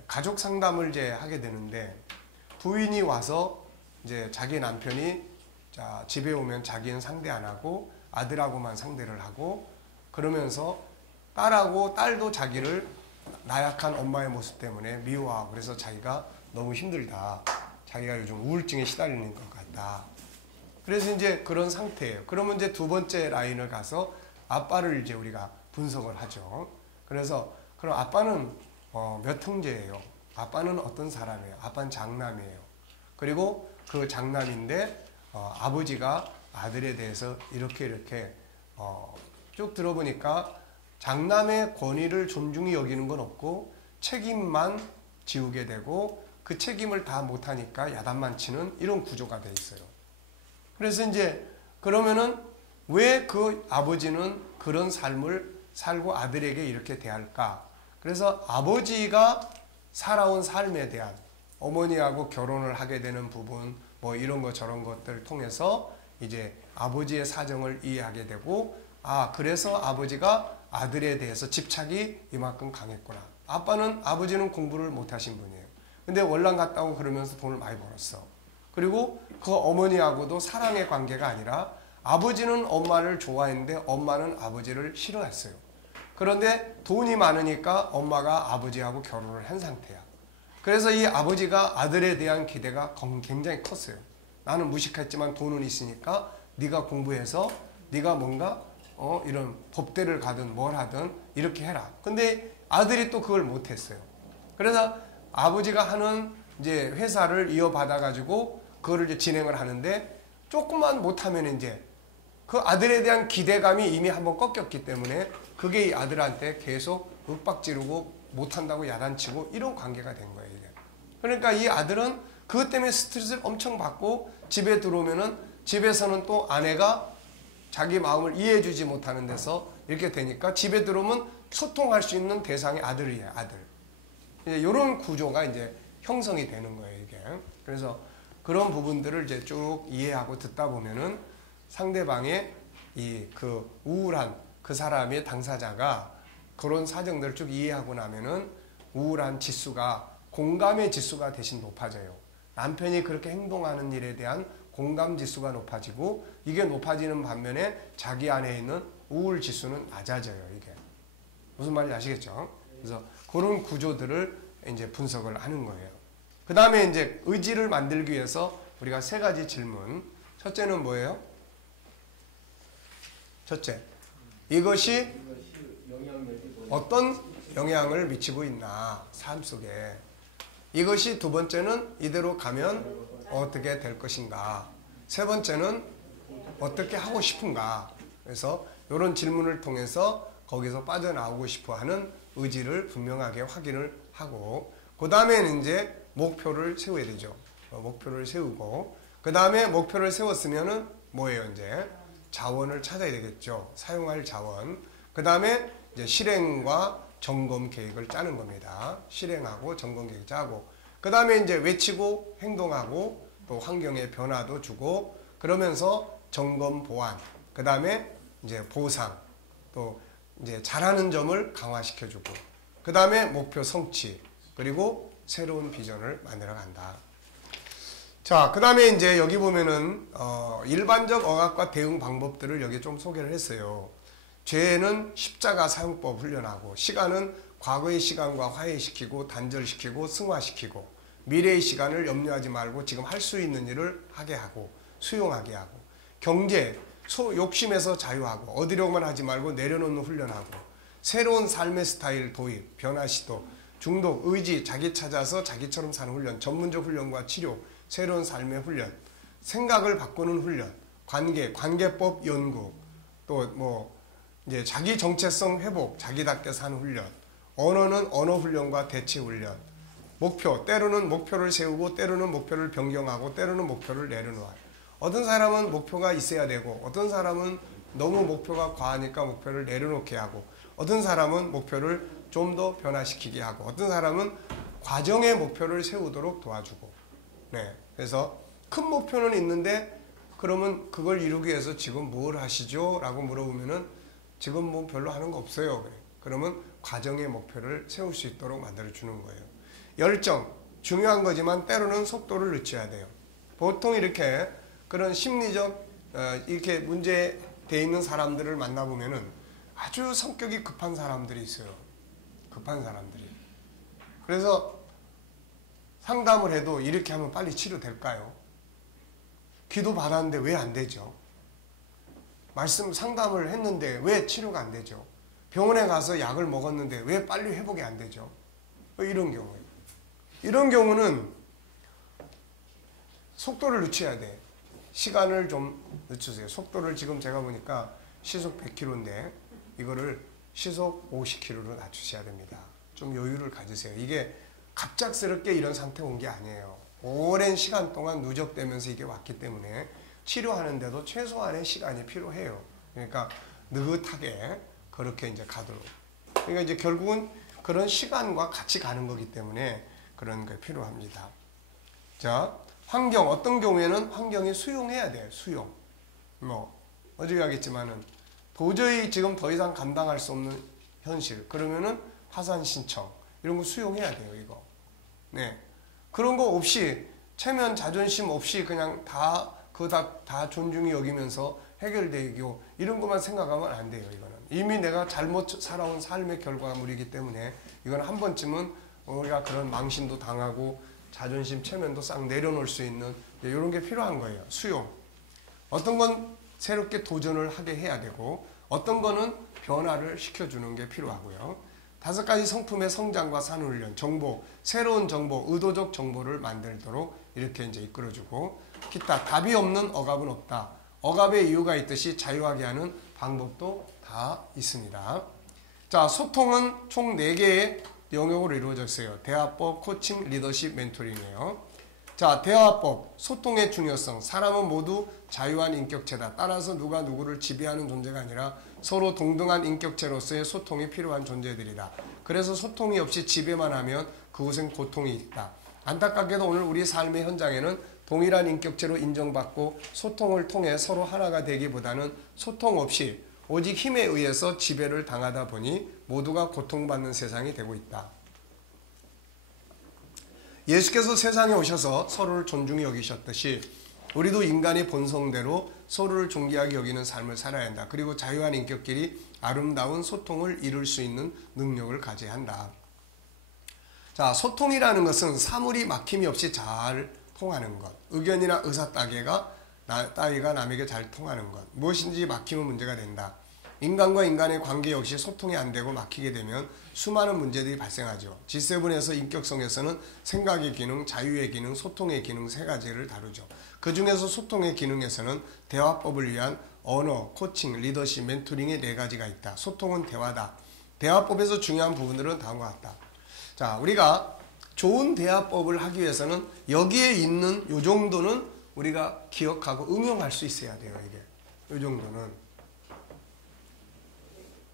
가족 상담을 하게 되는데 부인이 와서 자기 남편이 집에 오면 자기는 상대 안 하고 아들하고만 상대를 하고 그러면서 딸하고 딸도 자기를 나약한 엄마의 모습 때문에 미워하고 그래서 자기가 너무 힘들다. 자기가 요즘 우울증에 시달리는 것 같다. 그래서 그런 상태예요. 그러면 두 번째 라인을 가서 아빠를 우리가 분석을 하죠. 그래서 그럼 아빠는 몇 형제예요? 아빠는 어떤 사람이에요? 아빠는 장남이에요. 그리고 그 장남인데 아버지가 아들에 대해서 이렇게 쭉 들어보니까 장남의 권위를 존중히 여기는 건 없고 책임만 지우게 되고 그 책임을 다 못하니까 야단만 치는 이런 구조가 돼 있어요. 그래서 그러면은 왜 그 아버지는 그런 삶을 살고 아들에게 이렇게 대할까? 그래서 아버지가 살아온 삶에 대한 어머니하고 결혼을 하게 되는 부분 뭐 이런 거 저런 것들 통해서 아버지의 사정을 이해하게 되고 그래서 아버지가 아들에 대해서 집착이 이만큼 강했구나. 아버지는 공부를 못하신 분이에요. 근데 월남 갔다 오고 그러면서 돈을 많이 벌었어. 그리고 그 어머니하고도 사랑의 관계가 아니라 아버지는 엄마를 좋아했는데 엄마는 아버지를 싫어했어요. 그런데 돈이 많으니까 엄마가 아버지하고 결혼을 한 상태야. 그래서 이 아버지가 아들에 대한 기대가 굉장히 컸어요. 나는 무식했지만 돈은 있으니까 네가 공부해서 네가 뭔가 이런 법대를 가든 뭘 하든 이렇게 해라. 근데 아들이 또 그걸 못했어요. 그래서 아버지가 하는 회사를 이어받아 가지고 그거를 진행을 하는데 조금만 못하면 그 아들에 대한 기대감이 이미 한번 꺾였기 때문에 그게 이 아들한테 계속 윽박지르고 못한다고 야단치고 이런 관계가 된 거예요. 이게. 그러니까 이 아들은 그것 때문에 스트레스를 엄청 받고 집에 들어오면은 집에서는 또 아내가 자기 마음을 이해해주지 못하는 데서 이렇게 되니까 집에 들어오면 소통할 수 있는 대상이 아들이에요. 아들. 이런 구조가 형성이 되는 거예요. 이게. 그래서 그런 부분들을 쭉 이해하고 듣다 보면은 상대방의 그 우울한 그 사람의 당사자가 그런 사정들을 쭉 이해하고 나면은 우울한 지수가 공감의 지수가 대신 높아져요. 남편이 그렇게 행동하는 일에 대한 공감 지수가 높아지고 이게 높아지는 반면에 자기 안에 있는 우울 지수는 낮아져요. 이게 무슨 말인지 아시겠죠? 그래서 그런 구조들을 분석을 하는 거예요. 그 다음에 의지를 만들기 위해서 우리가 3가지 질문. 첫째는 뭐예요? 첫째, 이것이 어떤 영향을 미치고 있나 삶 속에. 이것이 두 번째는 이대로 가면 어떻게 될 것인가. 세 번째는 어떻게 하고 싶은가. 그래서 이런 질문을 통해서 거기서 빠져나오고 싶어하는 의지를 분명하게 확인을 하고 그 다음에는 목표를 세워야 되죠. 목표를 세우고 그 다음에 목표를 세웠으면은 뭐예요? 자원을 찾아야 되겠죠. 사용할 자원. 그 다음에 실행과 점검 계획을 짜는 겁니다. 실행하고 점검 계획 짜고 그 다음에 외치고 행동하고 또 환경의 변화도 주고 그러면서 점검 보완 그 다음에 보상 또 잘하는 점을 강화시켜주고 그 다음에 목표 성취 그리고 새로운 비전을 만들어 간다. 자, 그 다음에 여기 보면은 일반적 억압과 대응 방법들을 여기 좀 소개를 했어요. 죄는 십자가 사용법 훈련하고 시간은 과거의 시간과 화해시키고 단절시키고 승화시키고 미래의 시간을 염려하지 말고 지금 할 수 있는 일을 하게 하고 수용하게 하고 경제 욕심에서 자유하고 얻으려고만 하지 말고 내려놓는 훈련하고 새로운 삶의 스타일 도입, 변화 시도, 중독, 의지, 자기 찾아서 자기처럼 사는 훈련, 전문적 훈련과 치료, 새로운 삶의 훈련, 생각을 바꾸는 훈련, 관계법 연구, 또 뭐 이제 자기 정체성 회복, 자기답게 사는 훈련, 언어는 언어 훈련과 대체 훈련, 목표, 때로는 목표를 세우고 때로는 목표를 변경하고 때로는 목표를 내려놓아요. 어떤 사람은 목표가 있어야 되고 어떤 사람은 너무 목표가 과하니까 목표를 내려놓게 하고 어떤 사람은 목표를 좀 더 변화시키게 하고 어떤 사람은 과정의 목표를 세우도록 도와주고 네. 그래서 큰 목표는 있는데 그러면 그걸 이루기 위해서 지금 뭘 하시죠? 라고 물어보면은 지금 뭐 별로 하는 거 없어요. 그래. 그러면 과정의 목표를 세울 수 있도록 만들어주는 거예요. 열정, 중요한 거지만 때로는 속도를 늦춰야 돼요. 보통 이렇게 그런 심리적 이렇게 문제돼 있는 사람들을 만나보면은 아주 성격이 급한 사람들이 있어요. 급한 사람들이. 그래서 상담을 해도 이렇게 하면 빨리 치료될까요? 기도 받았는데 왜 안 되죠? 말씀 상담을 했는데 왜 치료가 안 되죠? 병원에 가서 약을 먹었는데 왜 빨리 회복이 안 되죠? 이런 경우에. 이런 경우는 속도를 늦춰야 돼. 시간을 좀 늦추세요. 속도를 지금 제가 보니까 시속 100km인데 이거를 시속 50km로 낮추셔야 됩니다. 좀 여유를 가지세요. 이게 갑작스럽게 이런 상태 온 게 아니에요. 오랜 시간 동안 누적되면서 이게 왔기 때문에 치료하는데도 최소한의 시간이 필요해요. 그러니까 느긋하게 그렇게 이제 가도록. 그러니까 이제 결국은 그런 시간과 같이 가는 거기 때문에 그런 게 필요합니다. 자, 환경, 어떤 경우에는 환경이 수용해야 돼요. 수용. 뭐, 어제 하겠지만은 도저히 지금 더 이상 감당할 수 없는 현실. 그러면은 파산 신청. 이런 거 수용해야 돼요, 이거. 네. 그런 거 없이, 체면, 자존심 없이 그냥 다 존중히 여기면서 해결되고, 이런 것만 생각하면 안 돼요, 이거는. 이미 내가 잘못 살아온 삶의 결과물이기 때문에, 이건 한 번쯤은 우리가 그런 망신도 당하고, 자존심, 체면도 싹 내려놓을 수 있는, 이런 게 필요한 거예요. 수용. 어떤 건 새롭게 도전을 하게 해야 되고, 어떤 거는 변화를 시켜주는 게 필요하고요. 5가지 성품의 성장과 산후훈련, 정보, 새로운 정보, 의도적 정보를 만들도록 이렇게 이제 이끌어주고, 기타, 답이 없는 억압은 없다. 억압의 이유가 있듯이 자유하게 하는 방법도 다 있습니다. 자, 소통은 총 4개의 영역으로 이루어져 있어요. 대화법, 코칭, 리더십, 멘토링이에요. 자, 대화법, 소통의 중요성. 사람은 모두 자유한 인격체다. 따라서 누가 누구를 지배하는 존재가 아니라 서로 동등한 인격체로서의 소통이 필요한 존재들이다. 그래서 소통이 없이 지배만 하면 그곳엔 고통이 있다. 안타깝게도 오늘 우리 삶의 현장에는 동일한 인격체로 인정받고 소통을 통해 서로 하나가 되기보다는 소통 없이 오직 힘에 의해서 지배를 당하다 보니 모두가 고통받는 세상이 되고 있다. 예수께서 세상에 오셔서 서로를 존중히 여기셨듯이 우리도 인간의 본성대로 서로를 존귀하게 여기는 삶을 살아야 한다. 그리고 자유한 인격끼리 아름다운 소통을 이룰 수 있는 능력을 가져야 한다. 자, 소통이라는 것은 사물이 막힘이 없이 잘 통하는 것. 의견이나 의사 따위가 남에게 잘 통하는 것. 무엇인지 막히면 문제가 된다. 인간과 인간의 관계 역시 소통이 안 되고 막히게 되면 수많은 문제들이 발생하죠. G7에서 인격성에서는 생각의 기능, 자유의 기능, 소통의 기능 3가지를 다루죠. 그 중에서 소통의 기능에서는 대화법을 위한 언어, 코칭, 리더십, 멘토링의 4가지가 있다. 소통은 대화다. 대화법에서 중요한 부분들은 다음과 같다. 자, 우리가 좋은 대화법을 하기 위해서는 여기에 있는 요 정도는 우리가 기억하고 응용할 수 있어야 돼요. 이게 요 정도는.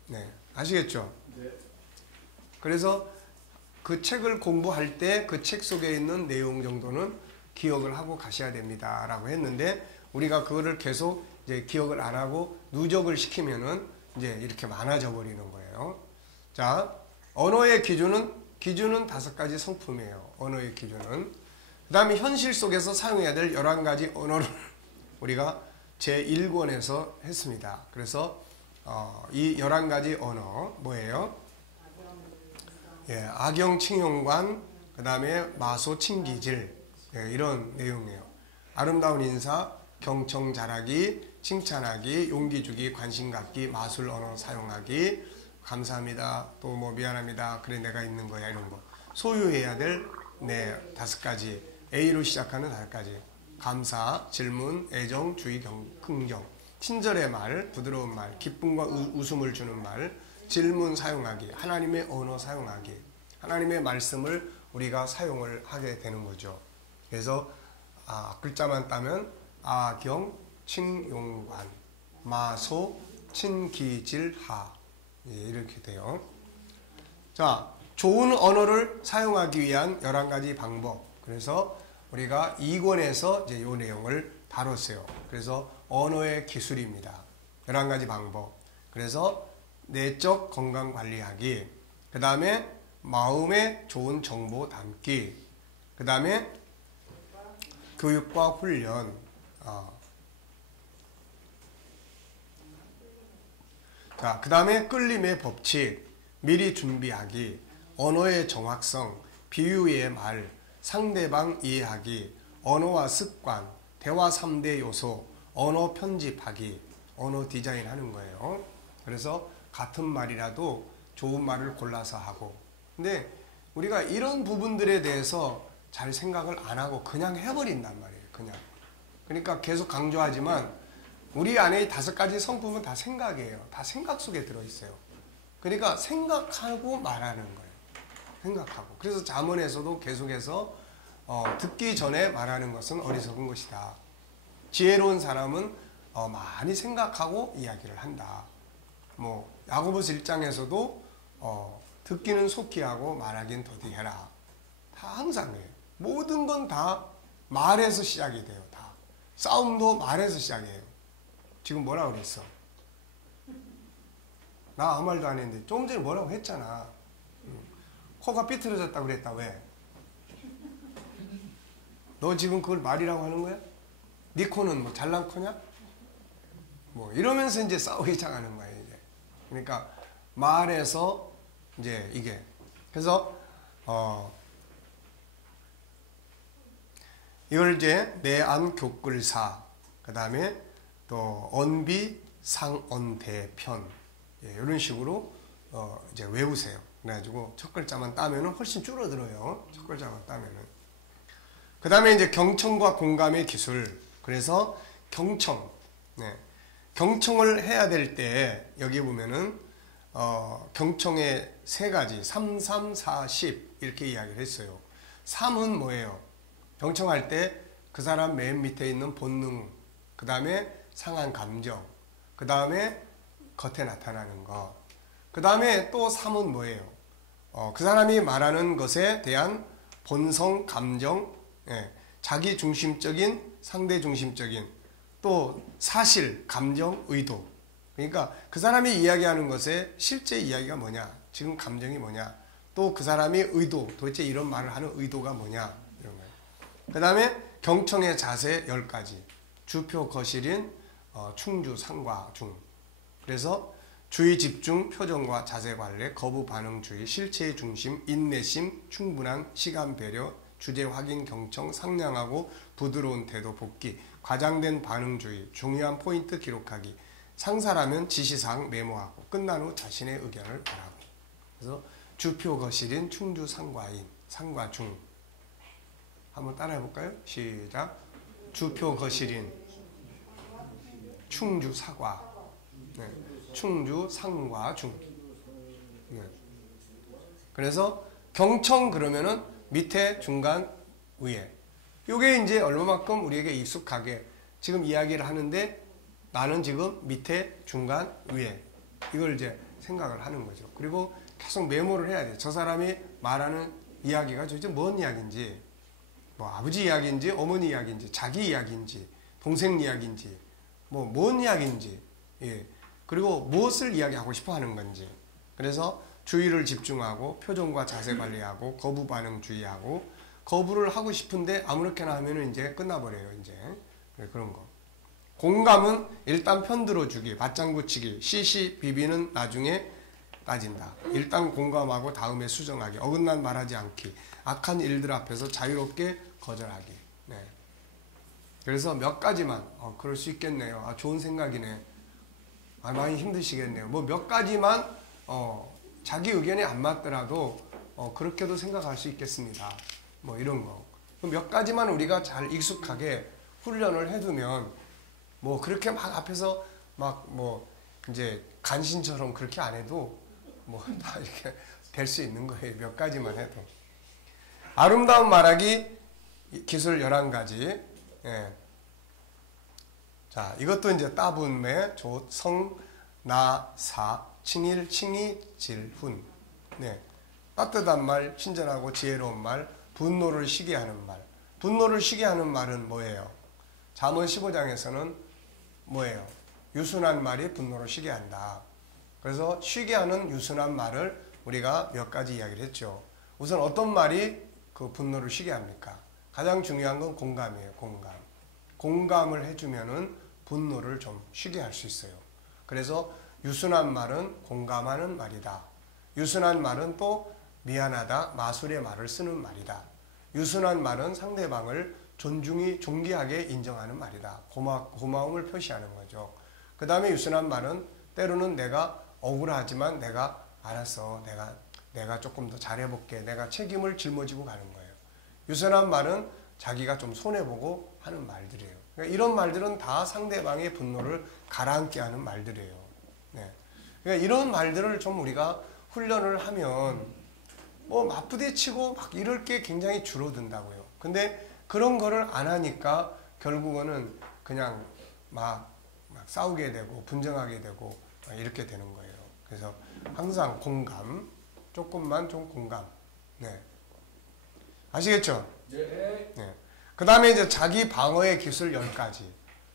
네, 아시겠죠? 네. 그래서 그 책을 공부할 때 그 책 속에 있는 내용 정도는 기억을 하고 가셔야 됩니다. 라고 했는데 우리가 그거를 계속 이제 기억을 안 하고 누적을 시키면은 이제 이렇게 많아져 버리는 거예요. 자, 언어의 기준은 5가지 성품이에요. 언어의 기준은. 그 다음에 현실 속에서 사용해야 될 11가지 언어를 우리가 제1권에서 했습니다. 그래서 이 11가지 언어 뭐예요? 예, 악영 칭용관, 그 다음에 마소 칭기질, 예, 이런 내용이에요. 아름다운 인사, 경청 잘하기, 칭찬하기, 용기 주기, 관심 갖기, 마술 언어 사용하기, 감사합니다. 또 뭐 미안합니다. 그래 내가 있는 거야 이런 거. 소유해야 될 네 5가지 A로 시작하는 5가지. 감사, 질문, 애정, 주의, 긍정. 친절의 말, 부드러운 말, 기쁨과 웃음을 주는 말, 질문 사용하기, 하나님의 언어 사용하기, 하나님의 말씀을 우리가 사용을 하게 되는 거죠. 그래서 글자만 따면 아경, 칭용관, 마소, 친기질하 이렇게 돼요. 자, 좋은 언어를 사용하기 위한 11가지 방법. 그래서 우리가 2권에서 이제 이 내용을 다뤘어요. 그래서 언어의 기술입니다. 11가지 방법. 그래서 내적 건강 관리하기. 그 다음에 마음에 좋은 정보 담기. 그 다음에 교육과 훈련. 자, 그 다음에 끌림의 법칙. 미리 준비하기. 언어의 정확성. 비유의 말. 상대방 이해하기. 언어와 습관. 대화 3대 요소. 언어 편집하기. 언어 디자인 하는 거예요. 그래서 같은 말이라도 좋은 말을 골라서 하고. 근데 우리가 이런 부분들에 대해서 잘 생각을 안 하고 그냥 해버린단 말이에요. 그냥. 그러니까 계속 강조하지만 우리 안에 이 5가지 성품은 다 생각이에요. 다 생각 속에 들어있어요. 그러니까 생각하고 말하는 거예요. 생각하고. 그래서 잠언에서도 계속해서 듣기 전에 말하는 것은 어리석은 것이다. 지혜로운 사람은 많이 생각하고 이야기를 한다. 뭐 야고보서 1장에서도 듣기는 속히 하고 말하긴 더디해라. 다 항상 그래요. 모든 건 다 말에서 시작이 돼요. 다. 싸움도 말에서 시작해요. 지금 뭐라고 그랬어? 나 아무 말도 안 했는데 조금 전에 뭐라고 했잖아. 코가 삐뚤어졌다고 그랬다. 왜? 너 지금 그걸 말이라고 하는 거야? 네 코는 뭐 잘난 코냐? 뭐 이러면서 이제 싸우기 시작하는 거예요. 이제. 그러니까 말에서 이제 이게 그래서 이걸 이제 내안 교끌사 그 다음에 또 언비 상언대편 이런 식으로 이제 외우세요. 그래가지고 첫 글자만 따면은 훨씬 줄어들어요. 첫 글자만 따면은. 그 다음에 이제 경청과 공감의 기술. 그래서 경청. 네. 경청을 해야 될 때 여기 보면은 경청의 3가지 3, 3, 4, 10 이렇게 이야기를 했어요. 3은 뭐예요? 경청할 때 그 사람 맨 밑에 있는 본능, 그 다음에 상한 감정, 그 다음에 겉에 나타나는 것, 그 다음에 또 3은 뭐예요? 그 사람이 말하는 것에 대한 본성, 감정, 자기 중심적인, 상대 중심적인, 또 사실, 감정, 의도. 그러니까 그 사람이 이야기하는 것에 실제 이야기가 뭐냐, 지금 감정이 뭐냐, 또 그 사람이 의도, 도대체 이런 말을 하는 의도가 뭐냐, 이런 거예요. 그 다음에 경청의 자세 10가지. 주표, 거실인, 충주, 상과, 중. 그래서 주의, 집중, 표정과 자세 관례, 거부, 반응, 주의, 실체의 중심, 인내심, 충분한 시간 배려, 주제 확인, 경청, 상냥하고 부드러운 태도, 복귀, 과장된 반응주의, 중요한 포인트 기록하기, 상사라면 지시사항 메모하고, 끝난 후 자신의 의견을 말하고. 그래서 주표, 거실인, 충주, 상과인, 상과, 중. 한번 따라해 볼까요? 시작. 주표, 거실인, 충주, 사과. 네. 충주, 상과, 중. 네. 그래서 경청 그러면은 밑에, 중간, 위에. 요게 이제 얼마만큼 우리에게 익숙하게 지금 이야기를 하는데 나는 지금 밑에, 중간, 위에. 이걸 이제 생각을 하는 거죠. 그리고 계속 메모를 해야 돼요. 저 사람이 말하는 이야기가 도대체 뭔 이야기인지, 뭐 아버지 이야기인지, 어머니 이야기인지, 자기 이야기인지, 동생 이야기인지, 뭐 뭔 이야기인지, 예. 그리고 무엇을 이야기하고 싶어 하는 건지. 그래서 주의를 집중하고 표정과 자세 관리하고 거부 반응 주의하고 거부를 하고 싶은데 아무렇게나 하면은 이제 끝나버려요. 이제 그런 거. 공감은 일단 편들어주기, 맞장구치기, 시시 비비는 나중에 따진다. 일단 공감하고 다음에 수정하기, 어긋난 말하지 않기, 악한 일들 앞에서 자유롭게 거절하기. 네. 그래서 몇 가지만 그럴 수 있겠네요. 좋은 생각이네. 많이 힘드시겠네요. 뭐 몇 가지만 자기 의견이 안 맞더라도 그렇게도 생각할 수 있겠습니다. 뭐 이런 거. 몇 가지만 우리가 잘 익숙하게 훈련을 해두면 뭐 그렇게 막 앞에서 막 뭐 이제 간신처럼 그렇게 안 해도 뭐 다 이렇게 될 수 있는 거예요. 몇 가지만 해도. 아름다운 말하기 기술 11가지. 예. 자, 이것도 이제 따분매, 조, 성, 나, 사, 칭일, 칭의, 질, 훈. 네. 따뜻한 말, 친절하고 지혜로운 말, 분노를 쉬게 하는 말. 분노를 쉬게 하는 말은 뭐예요? 잠언 15장에서는 뭐예요? 유순한 말이 분노를 쉬게 한다. 그래서 쉬게 하는 유순한 말을 우리가 몇 가지 이야기를 했죠. 우선 어떤 말이 그 분노를 쉬게 합니까? 가장 중요한 건 공감이에요. 공감. 공감을 해주면은 분노를 좀 쉬게 할 수 있어요. 그래서 유순한 말은 공감하는 말이다. 유순한 말은 또 미안하다, 마술의 말을 쓰는 말이다. 유순한 말은 상대방을 존귀하게 인정하는 말이다. 고마움을 표시하는 거죠. 그 다음에 유순한 말은 때로는 내가 억울하지만 내가 알았어. 내가 조금 더 잘해볼게. 내가 책임을 짊어지고 가는 거예요. 유순한 말은 자기가 좀 손해보고 하는 말들이에요. 그러니까 이런 말들은 다 상대방의 분노를 가라앉게 하는 말들이에요. 네. 그러니까 이런 말들을 좀 우리가 훈련을 하면 뭐 맞부딪히고 막 이럴 게 굉장히 줄어든다고요. 근데 그런 거를 안 하니까 결국은 그냥 막 싸우게 되고 분쟁하게 되고 이렇게 되는 거예요. 그래서 항상 공감, 조금만 좀 공감. 네. 아시겠죠? 네. 네. 그 다음에 이제 자기 방어의 기술 10가지.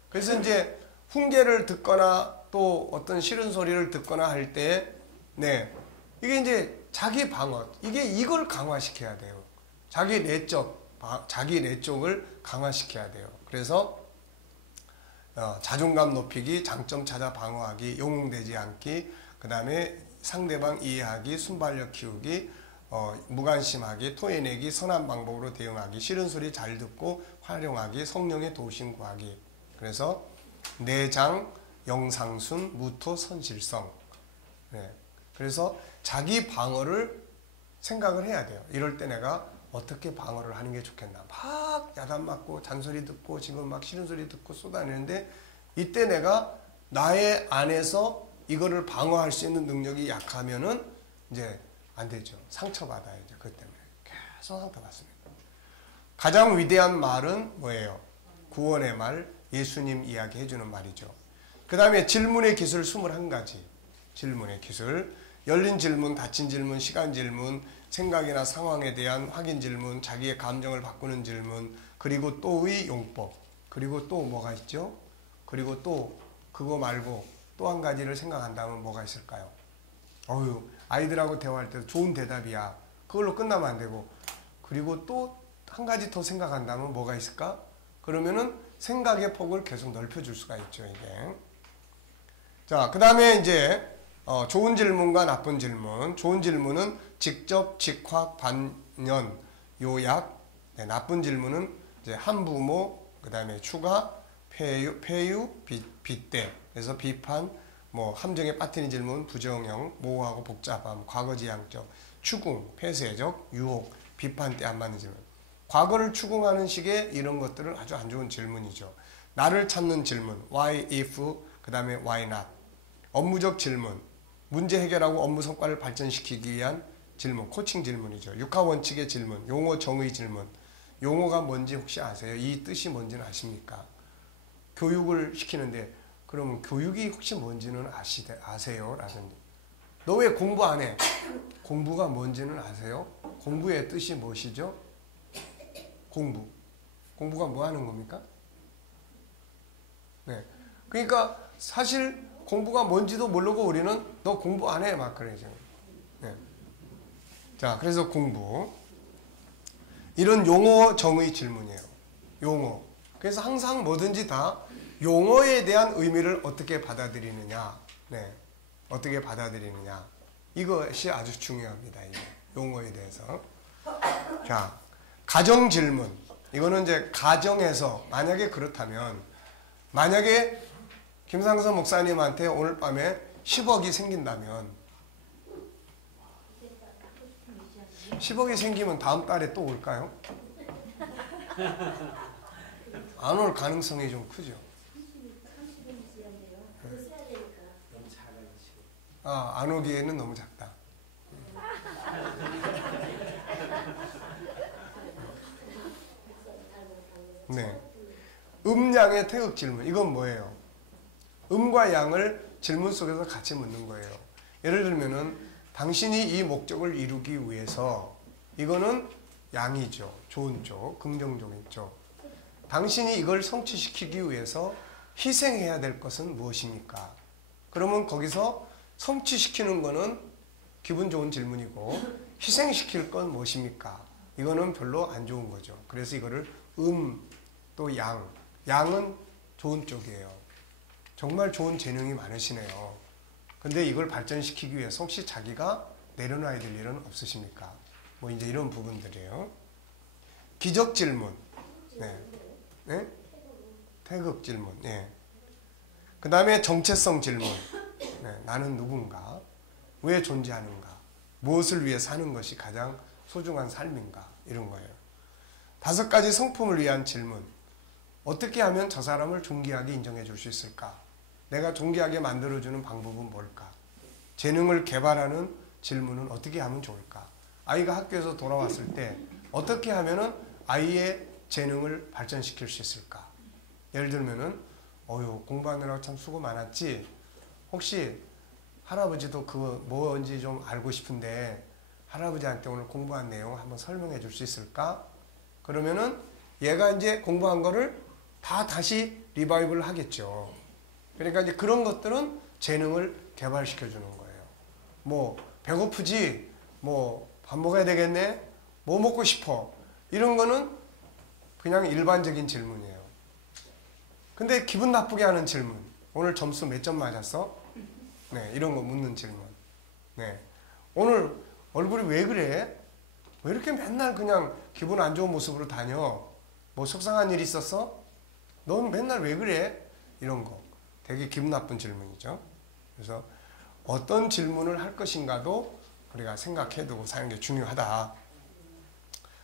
그래서 이제 훈계를 듣거나 또 어떤 싫은 소리를 듣거나 할 때, 네. 이게 이제 자기 방어. 이걸 강화시켜야 돼요. 자기 내적을 강화시켜야 돼요. 그래서 자존감 높이기, 장점 찾아 방어하기, 영웅되지 않기, 그 다음에 상대방 이해하기, 순발력 키우기, 무관심하기, 토해내기, 선한 방법으로 대응하기, 싫은 소리 잘 듣고 활용하기, 성령의 도우심 구하기. 그래서 내장, 영상순, 무토, 선실성. 네. 그래서 자기 방어를 생각을 해야 돼요. 이럴 때 내가 어떻게 방어를 하는 게 좋겠나. 막 야단 맞고 잔소리 듣고 지금 막 싫은 소리 듣고 쏟아내는데 이때 내가 나의 안에서 이거를 방어할 수 있는 능력이 약하면은 이제 안 되죠. 상처받아야죠. 그것 때문에. 계속 상처받습니다. 가장 위대한 말은 뭐예요? 구원의 말, 예수님 이야기 해주는 말이죠. 그 다음에 질문의 기술 21가지. 질문의 기술. 열린 질문, 닫힌 질문, 시간 질문, 생각이나 상황에 대한 확인 질문, 자기의 감정을 바꾸는 질문, 그리고 또의 용법. 그리고 또 뭐가 있죠? 그리고 또 그거 말고 또 한 가지를 생각한다면 뭐가 있을까요? 아이들하고 대화할 때 좋은 대답이야. 그걸로 끝나면 안 되고, 그리고 또 한 가지 더 생각한다면 뭐가 있을까? 그러면은 생각의 폭을 계속 넓혀줄 수가 있죠, 이게. 자, 그 다음에 이제 좋은 질문과 나쁜 질문. 좋은 질문은 직접, 직확, 반연, 요약. 네, 나쁜 질문은 이제 한부모, 그 다음에 추가, 폐유, 빗대. 그래서 비판, 뭐 함정에 빠뜨린 질문, 부정형, 모호하고 복잡함, 과거지향적, 추궁, 폐쇄적, 유혹, 비판 때 안 맞는 질문. 과거를 추궁하는 식의 이런 것들은 아주 안 좋은 질문이죠. 나를 찾는 질문, why, if, 그 다음에 why not. 업무적 질문, 문제 해결하고 업무 성과를 발전시키기 위한 질문, 코칭 질문이죠. 육하 원칙의 질문, 용어 정의 질문. 용어가 뭔지 혹시 아세요? 이 뜻이 뭔지는 아십니까? 교육을 시키는데 그러면 교육이 혹시 뭔지는 아세요? 라든지. 너 왜 공부 안 해? 공부가 뭔지는 아세요? 공부의 뜻이 무엇이죠? 공부가 뭐 하는 겁니까? 네. 그러니까 사실 공부가 뭔지도 모르고 우리는 너 공부 안 해 막 그러죠. 네. 자, 그래서 공부. 이런 용어 정의 질문이에요. 용어. 그래서 항상 뭐든지 다 용어에 대한 의미를 어떻게 받아들이느냐. 네. 어떻게 받아들이느냐. 이것이 아주 중요합니다. 이게. 용어에 대해서. 자, 가정 질문. 이거는 이제 가정에서 만약에 그렇다면, 만약에 김상선 목사님한테 오늘 밤에 10억이 생긴다면 10억이 생기면 다음 달에 또 올까요? 안 올 가능성이 좀 크죠. 30은 있어야 돼요. 그거 써야 되니까. 너무 작아지고. 안 오기에는 너무 작다. 네. 음양의 태극 질문. 이건 뭐예요? 음과 양을 질문 속에서 같이 묻는 거예요. 예를 들면은 당신이 이 목적을 이루기 위해서 이거는 양이죠. 좋은 쪽, 긍정적인 쪽. 당신이 이걸 성취시키기 위해서 희생해야 될 것은 무엇입니까? 그러면 거기서 성취시키는 거는 기분 좋은 질문이고 희생시킬 건 무엇입니까? 이거는 별로 안 좋은 거죠. 그래서 이거를 또 양. 양은 좋은 쪽이에요. 정말 좋은 재능이 많으시네요. 근데 이걸 발전시키기 위해서 혹시 자기가 내려놔야 될 일은 없으십니까? 뭐 이제 이런 부분들이에요. 기적 질문. 네. 네? 태극 질문. 예. 그 다음에 정체성 질문. 네. 나는 누군가? 왜 존재하는가? 무엇을 위해 사는 것이 가장 소중한 삶인가? 이런 거예요. 5가지 성품을 위한 질문. 어떻게 하면 저 사람을 존귀하게 인정해 줄 수 있을까? 내가 존귀하게 만들어주는 방법은 뭘까? 재능을 개발하는 질문은 어떻게 하면 좋을까? 아이가 학교에서 돌아왔을 때 어떻게 하면은 아이의 재능을 발전시킬 수 있을까? 예를 들면은 공부하느라 참 수고 많았지? 혹시 할아버지도 그거 뭔지 좀 알고 싶은데 할아버지한테 오늘 공부한 내용 한번 설명해 줄 수 있을까? 그러면은 얘가 이제 공부한 거를 다시 리바이벌 하겠죠. 그러니까 이제 그런 것들은 재능을 개발시켜 주는 거예요. 뭐 배고프지? 뭐 밥 먹어야 되겠네? 뭐 먹고 싶어? 이런 거는 그냥 일반적인 질문이에요. 근데 기분 나쁘게 하는 질문. 오늘 점수 몇 점 맞았어? 네, 이런 거 묻는 질문. 네. 오늘 얼굴이 왜 그래? 왜 이렇게 맨날 그냥 기분 안 좋은 모습으로 다녀? 뭐 속상한 일 있었어? 넌 맨날 왜 그래? 이런 거. 되게 기분 나쁜 질문이죠. 그래서 어떤 질문을 할 것인가도 우리가 생각해두고 사는 게 중요하다.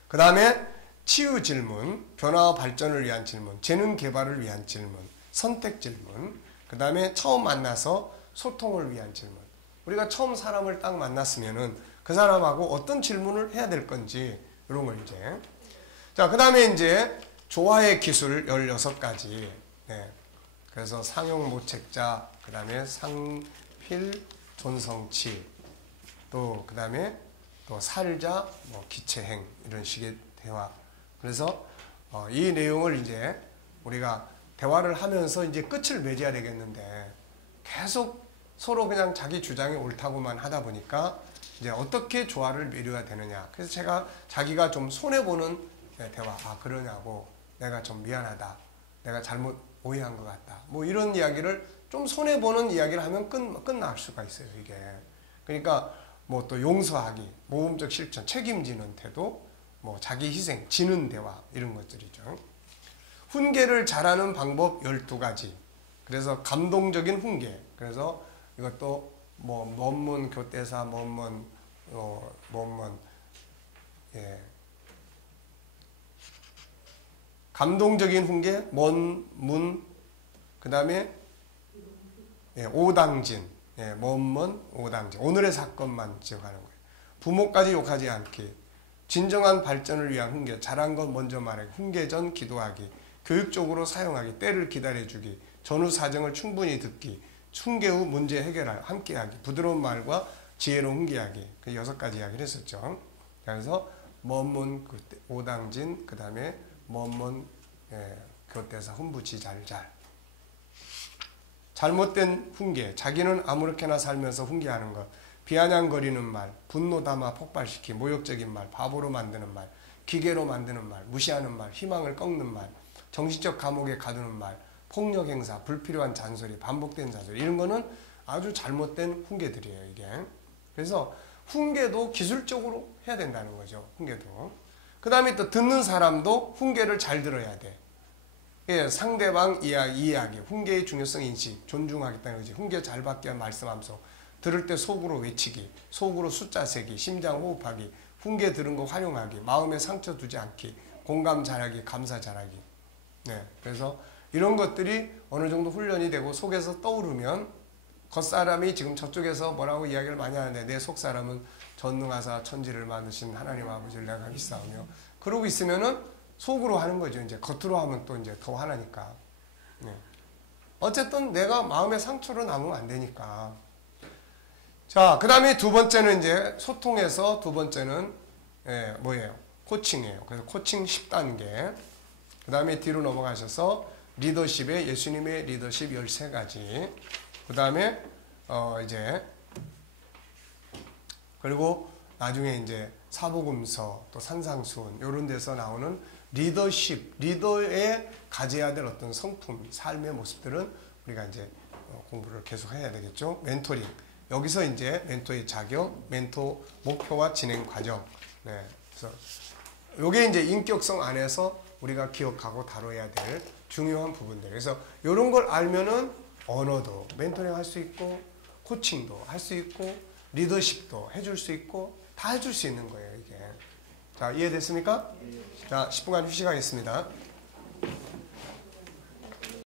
그 다음에 치유 질문, 변화와 발전을 위한 질문, 재능 개발을 위한 질문, 선택 질문, 그 다음에 처음 만나서 소통을 위한 질문. 우리가 처음 사람을 딱 만났으면은 그 사람하고 어떤 질문을 해야 될 건지 이런 걸 이제. 자, 그 다음에 이제 조화의 기술 16가지. 네. 그래서 상용 모책자, 그 다음에 상필 존성치, 또 그 다음에 또 살자, 뭐 기체행 이런 식의 대화. 그래서 이 내용을 이제 우리가 대화를 하면서 이제 끝을 맺어야 되겠는데 계속 서로 그냥 자기 주장이 옳다고만 하다 보니까 이제 어떻게 조화를 이루어야 되느냐. 그래서 제가 자기가 좀 손해보는 대화, 그러냐고, 내가 좀 미안하다, 내가 잘못 오해한 것 같다, 뭐 이런 이야기를 좀 손해보는 이야기를 하면 끝날 수가 있어요, 이게. 그러니까 뭐 또 용서하기, 모험적 실천, 책임지는 태도, 뭐 자기 희생, 지는 대화, 이런 것들이죠. 훈계를 잘하는 방법 12가지. 그래서 감동적인 훈계. 그래서 이것도 뭐 원문 교대사, 원문 예. 감동적인 훈계, 원문, 그 다음에 오당진, 원문, 오당진. 오늘의 사건만 지적하는 거예요. 부모까지 욕하지 않기, 진정한 발전을 위한 훈계, 잘한 것 먼저 말하기, 훈계 전 기도하기, 교육적으로 사용하기, 때를 기다려주기, 전후 사정을 충분히 듣기, 훈계 후 문제 해결하기, 함께하기, 부드러운 말과 지혜로운 훈계하기. 그 6가지 이야기를 했었죠. 그래서 원문, 오당진, 그 다음에 원문, 교대사, 훈부치, 잘잘. 잘못된 훈계, 자기는 아무렇게나 살면서 훈계하는 것, 비아냥거리는 말, 분노 담아 폭발시키, 모욕적인 말, 바보로 만드는 말, 기계로 만드는 말, 무시하는 말, 희망을 꺾는 말, 정신적 감옥에 가두는 말, 폭력 행사, 불필요한 잔소리, 반복된 잔소리, 이런 거는 아주 잘못된 훈계들이에요, 이게. 그래서 훈계도 기술적으로 해야 된다는 거죠, 훈계도. 그 다음에 또 듣는 사람도 훈계를 잘 들어야 돼. 예, 상대방 이야기, 훈계의 중요성 인식, 존중하겠다는 거지. 훈계 잘 받게 말씀하면서 들을 때 속으로 외치기, 속으로 숫자 세기, 심장 호흡하기, 훈계 들은 거 활용하기, 마음에 상처 두지 않기, 공감 잘하기, 감사 잘하기. 네, 그래서 이런 것들이 어느 정도 훈련이 되고 속에서 떠오르면 겉사람이 지금 저쪽에서 뭐라고 이야기를 많이 하는데 내 속사람은 전능하사 천지를 만드신 하나님 아버지를 내가 믿사오며 그러고 있으면은 속으로 하는 거죠. 이제 겉으로 하면 또 이제 더 화나니까. 네. 어쨌든 내가 마음의 상처로 남으면 안 되니까. 자, 그 다음에 두 번째는 이제 소통에서 두 번째는 뭐예요? 코칭이에요. 그래서 코칭 10단계. 그 다음에 뒤로 넘어가셔서 리더십에 예수님의 리더십 13가지. 그 다음에 이제 그리고 나중에 이제 사복음서 또 산상수훈 이런 데서 나오는 리더십, 리더에 가져야 될 어떤 성품, 삶의 모습들은 우리가 이제 공부를 계속 해야 되겠죠. 멘토링. 여기서 이제 멘토의 자격, 멘토 목표와 진행 과정. 네. 그래서 요게 이제 인격성 안에서 우리가 기억하고 다뤄야 될 중요한 부분들. 그래서 이런 걸 알면은 언어도 멘토링 할 수 있고, 코칭도 할 수 있고, 리더십도 해줄 수 있고, 다 해줄 수 있는 거예요, 이게. 자, 이해됐습니까? 자, 10분간 휴식하겠습니다.